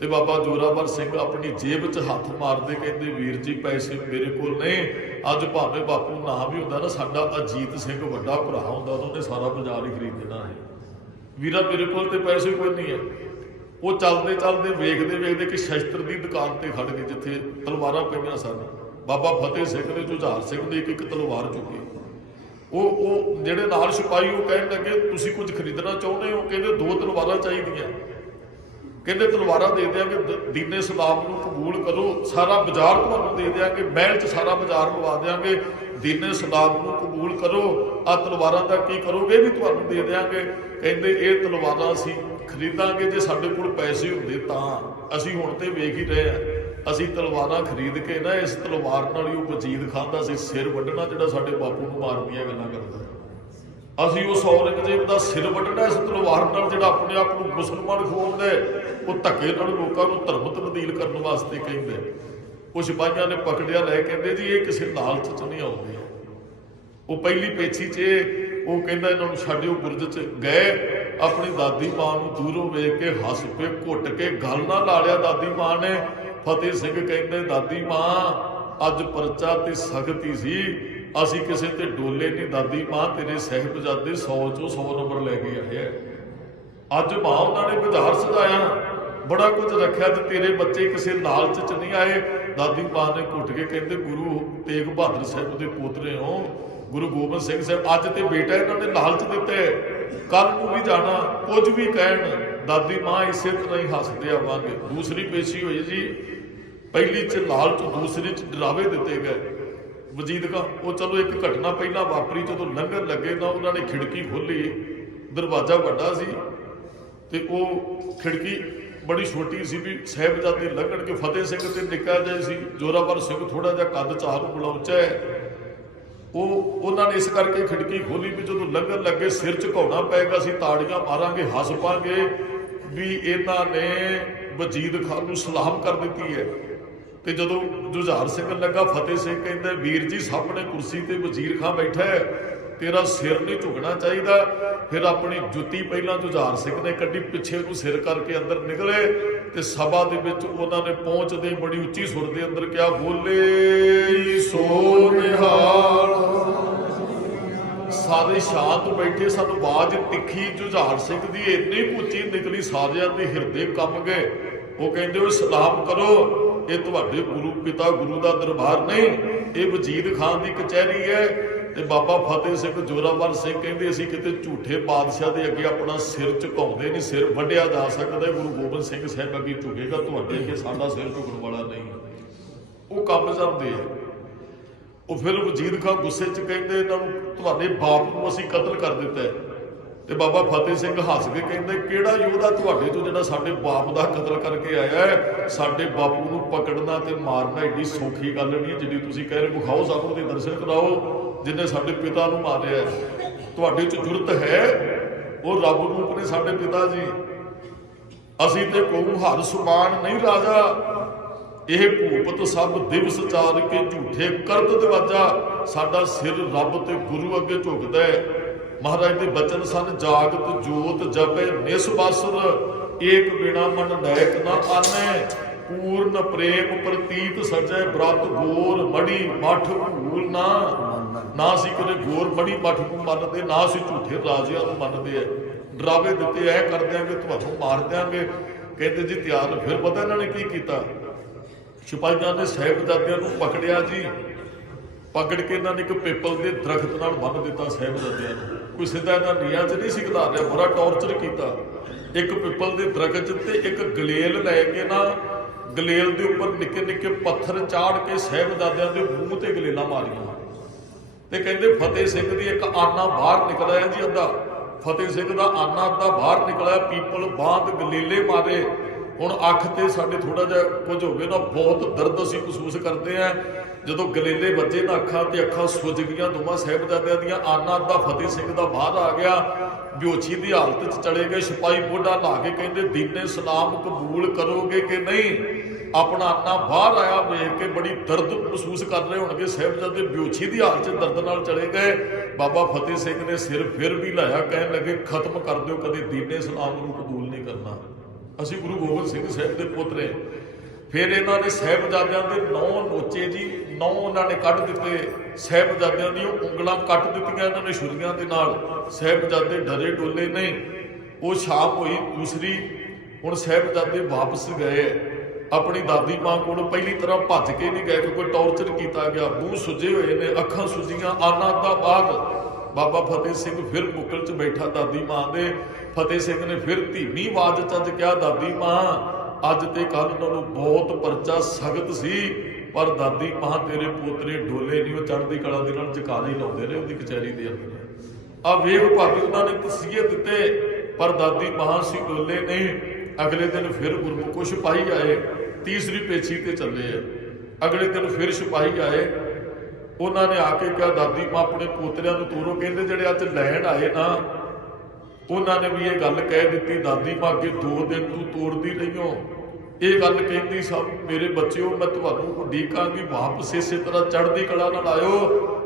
ਤੇ ਬਾਬਾ ਜੋਰਾਵਰ ਸਿੰਘ ਆਪਣੀ ਜੇਬ 'ਚ ਹੱਥ ਮਾਰਦੇ ਕਹਿੰਦੇ, ਵੀਰ ਜੀ ਪੈਸੇ ਮੇਰੇ ਕੋਲ ਨਹੀਂ। ਅੱਜ ਭਾਵੇਂ ਬਾਪੂ ਨਾ ਵੀ ਹੁੰਦਾ ਨਾ, ਸਾਡਾ ਅਜੀਤ ਸਿੰਘ ਵੱਡਾ ਭਰਾ ਹੁੰਦਾ, ਉਹਨੇ ਸਾਰਾ ਬਾਜ਼ਾਰ ਹੀ ਖਰੀਦ ਦੇਣਾ ਹੈ। ਵੀਰਾ ਮੇਰੇ ਕੋਲ ਤੇ ਪੈਸੇ ਕੋਈ ਨਹੀਂ ਹੈ। ਉਹ ਚੱਲਦੇ ਚੱਲਦੇ ਵੇਖਦੇ ਵੇਖਦੇ ਕਿ ਸ਼ਸਤਰ ਦੀ ਦੁਕਾਨ ਤੇ ਖੜ ਗਏ, ਜਿੱਥੇ ਤਲਵਾਰਾਂ ਪਈਆਂ ਸਨ। ਬਾਬਾ ਫਤਿਹ ਸਿੰਘ ਨੇ ਜੁਝਾਰ ਸਿੰਘ ਨੇ ਇੱਕ ਤਲਵਾਰ ਚੁੱਕੀ। ਉਹ ਜਿਹੜੇ ਨਾਲ ਸਿਪਾਹੀ ਉਹ ਕਹਿਣ ਲੱਗੇ, ਤੁਸੀਂ ਕੁਝ ਖਰੀਦਣਾ ਚਾਹੁੰਦੇ ਹੋ? ਕਹਿੰਦੇ 2 ਤਲਵਾਰਾਂ ਚਾਹੀਦੀਆਂ। ਕਹਿੰਦੇ ਤਲਵਾਰਾਂ ਦੇ ਦਿਆਂਗੇ, ਦੀਨੇ ਸਲਾਮ ਨੂੰ ਕਬੂਲ ਕਰੋ, ਸਾਰਾ ਬਾਜ਼ਾਰ ਤੁਹਾਨੂੰ ਦੇ ਦਿਆਂਗੇ, ਮਹਿਲ 'ਚ ਸਾਰਾ ਬਾਜ਼ਾਰ ਲਵਾ ਦਿਆਂਗੇ। ਦੀਨੇ ਸਲਾਮ ਨੂੰ ਕਬੂਲ ਕਰੋ, ਆ ਤਲਵਾਰਾਂ ਦਾ ਕੀ ਕਰੋਗੇ? ਵੀ ਤੁਹਾਨੂੰ ਦੇ ਦਿਆਂਗੇ। ਕਹਿੰਦੇ ਇਹ ਤਲਵਾਰਾਂ ਅਸੀਂ ਖਰੀਦਾਂਗੇ ਜੇ ਸਾਡੇ ਕੋਲ ਪੈਸੇ ਹੁੰਦੇ ਤਾਂ। ਅਸੀਂ ਹੁਣ ਤੇ ਵੇਖ ਹੀ ਰਹੇ ਆ, ਅਸੀਂ ਤਲਵਾਰਾਂ ਖਰੀਦ ਕੇ ਨਾ, ਇਸ ਤਲਵਾਰ ਨਾਲ ਹੀ ਉਹ ਵਜੀਦ ਖਾਨ ਦਾ ਸੀ ਸਿਰ ਵੱਢਣਾ, ਜਿਹੜਾ ਸਾਡੇ ਬਾਪੂ ਨੂੰ ਮਾਰਨ ਦੀਆਂ ਗੱਲਾਂ ਕਰਦਾ। ਅਸੀਂ ਉਸ ਔਰੰਗਜ਼ੇਬ ਦਾ ਸਿਰ ਵੱਢਣਾ ਇਸ ਤਲਵਾਰ ਨਾਲ, ਜਿਹੜਾ ਆਪਣੇ ਆਪ ਨੂੰ ਮੁਸਲਮਾਨ ਖਵਾਉਂਦਾ। ਉਹ ਧੱਕੇ ਨਾਲ ਲੋਕਾਂ ਨੂੰ ਧਰਮ ਤਬਦੀਲ ਕਰਨ ਵਾਸਤੇ ਕਹਿੰਦੇ। ਉਹ ਸਿਪਾਹੀਆਂ ਨੇ ਪਕੜਿਆ, ਲੈ ਕਹਿੰਦੇ ਜੀ ਇਹ ਕਿਸੇ ਲਾਲਚ 'ਚ ਨਹੀਂ ਆਉਂਦੇ। ਉਹ ਪਹਿਲੀ ਪੇਛੀ 'ਚ ਉਹ ਕਹਿੰਦਾ ਇਹਨਾਂ ਨੂੰ ਛੱਡਿਓ। ਬੁਰਜ 'ਚ ਗਏ, ਆਪਣੀ ਦਾਦੀ ਮਾਂ ਨੂੰ ਦੂਰੋਂ ਵੇਖ ਕੇ ਹੱਸ ਪਏ, ਘੁੱਟ ਕੇ ਗੱਲ ਨਾ ਲਾ ਲਿਆ ਦਾਦੀ ਮਾਂ ਨੇ। ਫਤਿਹ ਸਿੰਘ ਕਹਿੰਦੇ, ਦਾਦੀ ਮਾਂ ਅੱਜ ਪਰਚਾ ਤੇ ਸਖਤੀ ਸੀ, ਅਸੀਂ ਕਿਸੇ ਤੇ ਡੋਲੇ ਨਹੀਂ। ਦਾਦੀ ਮਾਂ ਤੇਰੇ ਸਾਹਿਬਜ਼ਾਦੇ 100 ਚੋਂ 100 ਨੰਬਰ ਲੈ ਕੇ ਆਏ। ਅੱਜ ਮਾਂ ਉਹਨਾਂ ਨੇ ਬਾਜ਼ਾਰ ਸਜਾਇਆ, ਬੜਾ ਕੁਝ ਰੱਖਿਆ, ਤੇ ਤੇਰੇ ਬੱਚੇ ਕਿਸੇ ਲਾਲਚ 'ਚ ਨਹੀਂ ਆਏ। ਦਾਦੀ ਮਾਂ ਨੇ ਘੁੱਟ ਕੇ ਕਹਿੰਦੇ, ਗੁਰੂ ਤੇਗ ਬਹਾਦਰ ਸਾਹਿਬ ਦੇ ਪੋਤਰੇ ਹੋ, ਗੁਰੂ ਗੋਬਿੰਦ ਸਿੰਘ ਸਾਹਿਬ, ਅੱਜ ਤੇ ਬੇਟਾ ਇਹਨਾਂ ਨੇ ਲਾਲਚ ਦਿੱਤੇ, ਕੱਲ ਨੂੰ ਵੀ ਜਾਣਾ, ਕੁਝ ਵੀ ਕਹਿਣ। ਦਾਦੀ ਮਾਂ ਇਸੇ ਤਰ੍ਹਾਂ ਹੀ ਹੱਸਦੇ ਆਵਾਂਗੇ। ਦੂਸਰੀ ਪੇਸ਼ੀ ਹੋਈ ਜੀ, ਪਹਿਲੀ 'ਚ ਲਾਲਚ, ਦੂਸਰੀ 'ਚ ਡਰਾਵੇ ਦਿੱਤੇ ਗਏ। ਵਜੀਦ ਖਾਂ, ਉਹ ਚਲੋ ਇੱਕ ਘਟਨਾ ਪਹਿਲਾਂ ਵਾਪਰੀ, ਜਦੋਂ ਲੰਗਰ ਲੱਗੇ ਨਾ, ਉਹਨਾਂ ਨੇ ਖਿੜਕੀ ਖੋਲੀ, ਦਰਵਾਜ਼ਾ ਵੱਡਾ ਸੀ ਤੇ ਉਹ ਖਿੜਕੀ ਬੜੀ ਛੋਟੀ ਸੀ ਵੀ ਸਾਹਿਬਜ਼ਾਦੇ ਲੰਘਣ ਕੇ। ਫਤਿਹ ਸਿੰਘ ਤੇ ਨਿੱਕਾ ਜਿਹਾ ਸੀ, ਜੋਰਾਵਰ ਸਿੰਘ ਥੋੜਾ ਜਿਹਾ ਕੱਦ 'ਚ ਆਪ ਬਲੌਚਾ ਹੈ। ਉਹਨਾਂ ਨੇ ਇਸ ਕਰਕੇ ਖਿੜਕੀ ਖੋਲੀ ਵੀ ਜਦੋਂ ਲੰਘਣ ਲੱਗੇ ਸਿਰ ਝੁਕਾਉਣਾ ਪਏਗਾ, ਅਸੀਂ ਤਾੜੀਆਂ ਮਾਰਾਂਗੇ, ਹੱਸ ਪਾਂਗੇ ਵੀ ਇਹਨਾਂ ਨੇ ਵਜੀਦ ਖਾਨ ਨੂੰ ਸਲਾਮ ਕਰ ਦਿੱਤੀ ਹੈ। ਤੇ ਜਦੋਂ ਜੁਝਾਰ ਸਿੰਘ ਲੱਗਾ, ਫਤਿਹ ਸਿੰਘ ਕਹਿੰਦਾ, ਵੀਰ ਜੀ ਸਾਹਮਣੇ ਕੁਰਸੀ ਤੇ ਵਜ਼ੀਰ ਖਾਨ ਬੈਠਾ ਹੈ, ਤੇਰਾ ਸਿਰ ਨਹੀਂ ਝੁਕਣਾ ਚਾਹੀਦਾ। ਫਿਰ ਆਪਣੀ ਜੁੱਤੀ ਪਹਿਲਾਂ ਜੁਝਾਰ ਸਿੰਘ ਨੇ ਕੱਢੀ, ਪਿੱਛੇ ਨੂੰ ਸਿਰ ਕਰਕੇ ਅੰਦਰ ਨਿਕਲੇ ਤੇ ਸਭਾ ਦੇ ਵਿੱਚ ਉਹਨਾਂ ਨੇ ਪਹੁੰਚਦੇ ਬੜੀ ਉੱਚੀ ਸੁਰ ਦੇ ਅੰਦਰ ਕਿਹਾ, ਬੋਲੇ ਸੋ ਨਿਹਾਲ। ਸਾਰੇ ਸ਼ਾਂਤ ਬੈਠੇ ਸਨ, ਆਵਾਜ਼ ਤਿੱਖੀ ਜੁਝਾਰ ਸਿੰਘ ਦੀ ਇੰਨੀ ਉੱਚੀ ਨਿਕਲੀ, ਸਾਰਿਆਂ ਦੇ ਹਿਰਦੇ ਕੰਬ ਗਏ। ਉਹ ਕਹਿੰਦੇ, ਉਹ ਸਲਾਮ ਕਰੋ, ਇਹ ਤੁਹਾਡੇ ਗੁਰੂ ਪਿਤਾ ਗੁਰੂ ਦਾ ਦਰਬਾਰ ਨਹੀਂ, ਇਹ ਵਜੀਦ ਖਾਨ ਦੀ ਕਚਹਿਰੀ ਹੈ। ਤੇ ਬਾਬਾ ਫਤਿਹ ਸਿੰਘ ਜੋਰਾਵਰ ਸਿੰਘ ਕਹਿੰਦੇ, ਅਸੀਂ ਕਿਤੇ ਝੂਠੇ ਬਾਦਸ਼ਾਹ ਦੇ ਅੱਗੇ ਆਪਣਾ ਸਿਰ ਝੁਕਾਉਂਦੇ ਨਹੀਂ, ਸਿਰ ਵੱਢਿਆ ਜਾ ਸਕਦਾ, ਗੁਰੂ ਗੋਬਿੰਦ ਸਿੰਘ ਸਾਹਿਬ ਅੱਗੇ ਝੁਕੇਗਾ, ਤੁਹਾਡੇ ਅੱਗੇ ਸਾਡਾ ਸਿਰ ਝੁਕਣ ਵਾਲਾ ਨਹੀਂ। ਉਹ ਕੰਬ ਜਾਂਦੇ ਆ। ਉਹ ਫਿਰ ਵਜੀਦ ਖਾਨ ਗੁੱਸੇ 'ਚ ਕਹਿੰਦੇ, ਇਹਨਾਂ ਨੂੰ ਤੁਹਾਡੇ ਬਾਪ ਨੂੰ ਅਸੀਂ ਕਤਲ ਕਰ ਦਿੱਤਾ। ਤੇ ਬਾਬਾ ਫਤਿਹ ਸਿੰਘ ਹੱਸ ਕੇ ਕਹਿੰਦੇ, ਕਿਹੜਾ ਯੋਧਾ ਤੁਹਾਡੇ ਤੋਂ ਜਿਹੜਾ ਸਾਡੇ ਬਾਪ ਦਾ ਕਤਲ ਕਰਕੇ ਆਇਆ ਹੈ? ਸਾਡੇ ਬਾਪੂ ਨੂੰ ਪਕੜਨਾ ਤੇ ਮਾਰਨਾ ਏਡੀ ਸੌਖੀ ਗੱਲ ਨਹੀਂ ਜਿਹੜੀ ਤੁਸੀਂ ਕਹਿ ਰਹੇ। ਵਿਖਾਓ ਸਾਨੂੰ ਉਹਦੇ ਦਰਸ਼ਨ ਕਰਾਓ ਜਿਹਨੇ ਸਾਡੇ ਪਿਤਾ ਨੂੰ ਮਾਰਿਆ। ਤੁਹਾਡੇ 'ਚ ਜੁਰਤ ਹੈ? ਉਹ ਰੱਬ ਰੂਪ ਨੇ ਸਾਡੇ ਪਿਤਾ ਜੀ। ਅਸੀਂ ਤੇ ਕਹੂੰ ਹਰ ਸੁਬਾਨ ਨਹੀਂ ਰਾਜਾ, ਇਹ ਭੂਪਤ ਸਭ ਦਿਵਸ ਚਾਰ ਕੇ ਝੂਠੇ ਕਰਤ ਦਵਾਜਾ। ਸਾਡਾ ਸਿਰ ਰੱਬ ਤੇ ਗੁਰੂ ਅੱਗੇ ਝੁਕਦਾ ਹੈ। ਮਹਾਰਾਜ ਦੇ ਬਚਨ ਸਨ, ਜਾਗਤ ਜੋਤ ਜਪੇ ਨਿਸਬਾਸੁਰ, ਏਕ ਬਿਨਾ ਮਨ ਨਾਇਕ ਨਾ ਆਨੈ। ਪੂਰਨ ਪ੍ਰੇਮ ਪ੍ਰਤੀਤ ਸਜੈ ਬ੍ਰਤ ਗੋਰ ਮੜੀ ਮਠ ਭੂਲ ਨਾ ਸੀ ਕਦੇ ਗੋਰ ਮੜੀ ਮਠ ਨੂੰ ਮੰਨਦੇ, ਨਾ ਸੀ ਝੂਠੇ ਰਾਜਿਆਂ ਨੂੰ ਮੰਨਦੇ ਐ। ਡਰਾਵੇ ਦਿੱਤੇ, ਐ ਕਰ ਦਿਆਂਗੇ, ਤੁਹਾਨੂੰ ਮਾਰ ਦਿਆਂਗੇ। ਕਹਿੰਦੇ ਜੀ ਤਿਆਰ। ਫਿਰ ਪਤਾ ਇਹਨਾਂ ਨੇ ਕੀ ਕੀਤਾ? ਸਿਪਾਹੀਆਂ ਨੇ ਸਾਹਿਬਜ਼ਾਦਿਆਂ ਨੂੰ ਪਕੜਿਆ ਜੀ। ਪਕੜ ਕੇ ਇਹਨਾਂ ਨੇ ਇੱਕ ਪੀਪਲ ਦੇ ਦਰਖਤ ਨਾਲ ਬੰਨ੍ਹ ਦਿੱਤਾ ਸਾਹਿਬਜ਼ਾਦਿਆਂ ਨੂੰ। ਕੋਈ ਸਿੱਧਾ ਇਹਨਾਂ ਨੀਹਾਂ 'ਚ ਨਹੀਂ ਸੀ ਖਿਲਾ ਰਿਹਾ, ਬੜਾ ਟੌਰਚਰ ਕੀਤਾ। ਇੱਕ ਪੀਪਲ ਦੇ ਦਰਖਤ ਤੇ ਇੱਕ ਗਲੇਲ ਲੈ ਕੇ ਨਾ, ਗਲੇਲ ਦੇ ਉੱਪਰ ਨਿੱਕੇ ਨਿੱਕੇ ਪੱਥਰ ਚਾੜ ਕੇ ਸਾਹਿਬਜ਼ਾਦਿਆਂ ਦੇ ਮੂੰਹ ਤੇ ਗਲੇਲਾਂ ਮਾਰੀਆਂ ਤੇ ਕਹਿੰਦੇ ਫਤਿਹ ਸਿੰਘ ਦੀ ਇੱਕ ਆਨਾ ਬਾਹਰ ਨਿਕਲਿਆ ਜੀ, ਅੱਧਾ ਫਤਿਹ ਸਿੰਘ ਦਾ ਆਨਾ ਅੱਧਾ ਬਾਹਰ ਨਿਕਲਿਆ, ਪੀਪਲ ਬਾਂਧ ਗਲੀਲੇ ਮਾਰੇ। ਹੁਣ ਅੱਖ ਤੇ ਸਾਡੇ ਥੋੜਾ ਜਿਹਾ ਕੁਝ ਹੋਵੇ ਨਾ, ਬਹੁਤ ਦਰਦ ਅਸੀਂ ਮਹਿਸੂਸ ਕਰਦੇ ਆ ਜਦੋਂ ਗਲੇਲੇ ਵੱਜੇ ਨਾ ਅੱਖਾਂ ਤੇ, ਅੱਖਾਂ ਸੁੱਜ ਗਈਆਂ ਦੋਵਾਂ ਸਾਹਿਬਜ਼ਾਦਿਆਂ ਦੀਆਂ। ਆਨਾ ਅੱਧਾ ਫਤਿਹ ਸਿੰਘ ਦਾ ਬਾਹਰ ਆ ਗਿਆ, ਬੇਹੋਸ਼ੀ ਦੀ ਹਾਲਤ 'ਚ ਚਲੇ ਗਏ। ਸਿਪਾਹੀ ਮੋਢਾ ਲਾ ਕੇ ਕਹਿੰਦੇ ਦੀਨੇ ਸਲਾਮ ਕਬੂਲ ਕਰੋਗੇ ਕਿ ਨਹੀਂ। ਆਪਣਾ ਆਨਾ ਬਾਹਰ ਆਇਆ ਵੇਖ ਕੇ ਬੜੀ ਦਰਦ ਮਹਿਸੂਸ ਕਰ ਰਹੇ ਹੋਣਗੇ ਸਾਹਿਬਜ਼ਾਦੇ, ਬੇਹੋਸ਼ੀ ਦੀ ਹਾਲਤ 'ਚ ਦਰਦ ਨਾਲ ਚਲੇ ਗਏ। ਬਾਬਾ ਫਤਿਹ ਸਿੰਘ ਨੇ ਸਿਰ ਫਿਰ ਵੀ ਲਾਇਆ, ਕਹਿਣ ਲੱਗੇ ਖਤਮ ਕਰ ਦਿਓ, ਕਦੇ ਦੀਨੇ ਸਲਾਮ ਨੂੰ ਕਬੂਲ ਨਹੀਂ ਕਰਨਾ, ਅਸੀਂ ਗੁਰੂ ਗੋਬਿੰਦ ਸਿੰਘ ਸਾਹਿਬ ਦੇ ਪੁੱਤਰੇ। ਫਿਰ ਇਹਨਾਂ ਨੇ ਸਾਹਿਬਜ਼ਾਦਿਆਂ ਦੇ 9 ਨੋਚੇ ਜੀ, 9 ਉਹਨਾਂ ਨੇ ਕੱਢ ਦਿੱਤੇ। ਸਾਹਿਬਜ਼ਾਦਿਆਂ ਦੀਆਂ ਉਂਗਲਾਂ ਕੱਟ ਦਿੱਤੀਆਂ ਇਹਨਾਂ ਨੇ ਛੁਰੀਆਂ ਦੇ ਨਾਲ। ਸਾਹਿਬਜ਼ਾਦੇ ਡਰੇ ਡੋਲੇ ਨਹੀਂ। ਉਹ ਸ਼ਾਮ ਹੋਈ ਦੂਸਰੀ, ਹੁਣ ਸਾਹਿਬਜ਼ਾਦੇ ਵਾਪਸ ਗਏ ਆਪਣੀ ਦਾਦੀ ਮਾਂ ਕੋਲ। ਪਹਿਲੀ ਤਰ੍ਹਾਂ ਭੱਜ ਕੇ ਨਹੀਂ ਗਏ ਕਿਉਂਕਿ ਟੌਰਚਰ ਕੀਤਾ ਗਿਆ, ਮੂੰਹ ਸੁੱਜੇ ਹੋਏ ਨੇ, ਅੱਖਾਂ ਸੁੱਜੀਆਂ। ਆਨਾ ਦਾ ਬਾਅਦ ਬਾਬਾ ਫਤਿਹ ਸਿੰਘ ਫਿਰ ਬੁੱਕਲ 'ਚ ਬੈਠਾ ਦਾਦੀ ਮਾਂ ਦੇ। ਫਤਿਹ ਸਿੰਘ ਨੇ ਫਿਰ ਧੀਮੀ ਆਵਾਜ਼ 'ਚ ਕਿਹਾ, ਦਾਦੀ ਮਾਂ ਅੱਜ ਤੇ ਕੱਲ ਨਾਲੋਂ ਬਹੁਤ ਪਰਚਾ ਸਖਤ ਸੀ, ਪਰ ਦਾਦੀ ਮਾਂ ਤੇਰੇ ਪੋਤਰੇ ਡੋਲੇ ਨਹੀਂ, ਉਹ ਚੜ੍ਹਦੀ ਕਲਾ ਦੇ ਨਾਲ ਜਕਾਰੇ ਲਾਉਂਦੇ ਨੇ ਉਹਦੀ ਕਚਹਿਰੀ ਦੇ ਅੰਦਰ। ਆ ਵੇਖ ਭਾਵੇਂ ਉਹਨਾਂ ਨੇ ਤਸੀਹੇ ਦਿੱਤੇ, ਪਰ ਦਾਦੀ ਮਾਂ ਸੀ ਡੋਲੇ ਨਹੀਂ। ਅਗਲੇ ਦਿਨ ਫਿਰ ਗੁਰਮੁਖੋ ਸਿਪਾਹੀ ਆਏ, ਤੀਸਰੀ ਪੇਛੀ ਤੇ ਚੱਲੇ ਆ। ਅਗਲੇ ਦਿਨ ਫਿਰ ਸਿਪਾਹੀ ਆਏ, ਉਹਨਾਂ ਨੇ ਆ ਕੇ ਕਿਹਾ ਦਾਦੀ ਮਾਂ ਆਪਣੇ ਪੋਤਰਿਆਂ ਨੂੰ ਤੋਰੋ। ਕਹਿੰਦੇ ਜਿਹੜੇ ਅੱਜ ਲੈਣ ਆਏ ਨਾ, ਉਹਨਾਂ ਨੇ ਵੀ ਇਹ ਗੱਲ ਕਹਿ ਦਿੱਤੀ, ਦਾਦੀ ਮਾਂ ਅੱਗੇ 2 ਦਿਨ ਤੂੰ ਤੋੜਦੀ ਰਹੀ ਹੋ, ਇਹ ਗੱਲ ਕਹਿੰਦੀ ਸਭ ਮੇਰੇ ਬੱਚਿਓ ਮੈਂ ਤੁਹਾਨੂੰ ਉਡੀਕਾਂਗੀ, ਵਾਪਸ ਇਸੇ ਤਰ੍ਹਾਂ ਚੜ੍ਹਦੀ ਕਲਾ ਨਾਲ ਆਇਓ।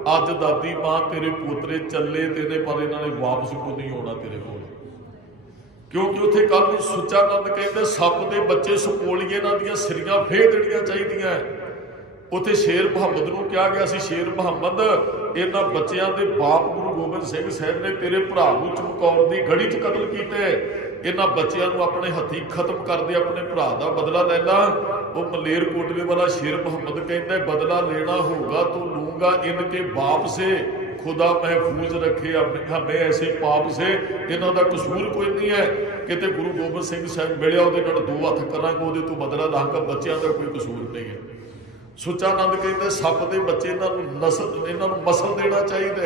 ਅੱਜ ਦਾਦੀ ਮਾਂ ਤੇਰੇ ਪੋਤਰੇ ਚੱਲੇ ਤੇ ਨੇ, ਪਰ ਇਹਨਾਂ ਨੇ ਵਾਪਸ ਕੋ ਨਹੀਂ ਆਉਣਾ ਤੇਰੇ ਕੋਲ, ਕਿਉਂਕਿ ਉੱਥੇ ਕੱਲ ਨੂੰ ਸੁੱਚਾ ਨੰਦ ਕਹਿੰਦੇ ਸੱਪ ਦੇ ਬੱਚੇ ਸੁਪੋਲੀਏ ਇਹਨਾਂ ਦੀਆਂ ਸਿਰੀਆਂ ਫੇਰ ਦੇਣੀਆਂ ਚਾਹੀਦੀਆਂ। ਉੱਥੇ ਸ਼ੇਰ ਮੁਹੰਮਦ ਨੂੰ ਕਿਹਾ ਗਿਆ ਸੀ, ਸ਼ੇਰ ਮੁਹੰਮਦ ਇਹਨਾਂ ਬੱਚਿਆਂ ਦੇ ਬਾਪ ਗੁਰੂ ਗੋਬਿੰਦ ਸਿੰਘ ਸਾਹਿਬ ਨੇ ਤੇਰੇ ਭਰਾ ਨੂੰ ਚਮਕੌਰ ਦੀ ਗੜੀ 'ਚ ਕਤਲ ਕੀਤਾ, ਇਹਨਾਂ ਬੱਚਿਆਂ ਨੂੰ ਆਪਣੇ ਹੱਥੀਂ ਖਤਮ ਕਰਦੇ, ਆਪਣੇ ਭਰਾ ਦਾ ਬਦਲਾ ਲੈ ਲਾ। ਉਹ ਮਲੇਰ ਕੋਟਲੇ ਵਾਲਾ ਸ਼ੇਰ ਮੁਹੰਮਦ ਕਹਿੰਦਾ ਬਦਲਾ ਲੈਣਾ ਹੋਗਾ तो लूंगा, इनके बाप से खुदा महफूज रखे हमें ऐसे पाप से। ਇਹਨਾਂ ਦਾ ਕਸੂਰ ਕੋਈ ਨਹੀਂ ਹੈ, ਕਿਤੇ ਗੁਰੂ ਗੋਬਿੰਦ ਸਿੰਘ ਸਾਹਿਬ ਮਿਲਿਆ ਉਹਦੇ ਨਾਲ 2 ਹੱਥ ਕਰਾਂਗੇ, ਉਹਦੇ ਤੋਂ ਬਦਲਾ ਲਾਂਗਾ, ਬੱਚਿਆਂ ਦਾ ਕੋਈ ਕਸੂਰ ਨਹੀਂ ਹੈ। ਸੁੱਚਾ ਨੰਦ ਕਹਿੰਦੇ ਸੱਪ ਦੇ ਬੱਚੇ ਇਹਨਾਂ ਨੂੰ ਮਸਲ ਦੇਣਾ ਚਾਹੀਦਾ।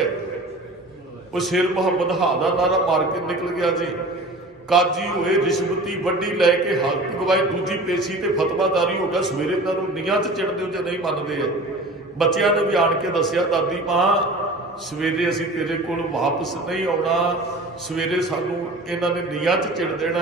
ਉਹ ਸ਼ੇਰ ਮੁਹੰਮਦ ਹਾ ਦਾ ਨਾਰਾ ਮਾਰ ਕੇ ਨਿਕਲ ਗਿਆ ਜੀ। ਕਾਜੀ ਹੋਏ ਰਿਸ਼ਵਤੀ ਵੱਡੀ ਲੈ ਕੇ ਹੱਕ ਗਵਾਏ, ਦੂਜੀ ਪੇਸ਼ੀ ਤੇ ਫਤਵਾਦਾਰੀ ਹੋ ਗਿਆ। ਸਵੇਰੇ ਇਹਨਾਂ ਨੂੰ ਨੀਹਾਂ 'ਚ ਚਿੜਦੇ ਹੋ ਜੇ ਨਹੀਂ ਮੰਨਦੇ ਆ। ਬੱਚਿਆਂ ਨੇ ਵੀ ਆਣ ਕੇ ਦੱਸਿਆ ਦਾਦੀ ਮਾਂ ਸਵੇਰੇ ਅਸੀਂ ਤੇਰੇ ਕੋਲ ਵਾਪਸ ਨਹੀਂ ਆਉਣਾ, ਸਵੇਰੇ ਸਾਨੂੰ ਇਹਨਾਂ ਨੇ ਨੀਹਾਂ 'ਚ ਚਿੜ ਦੇਣਾ।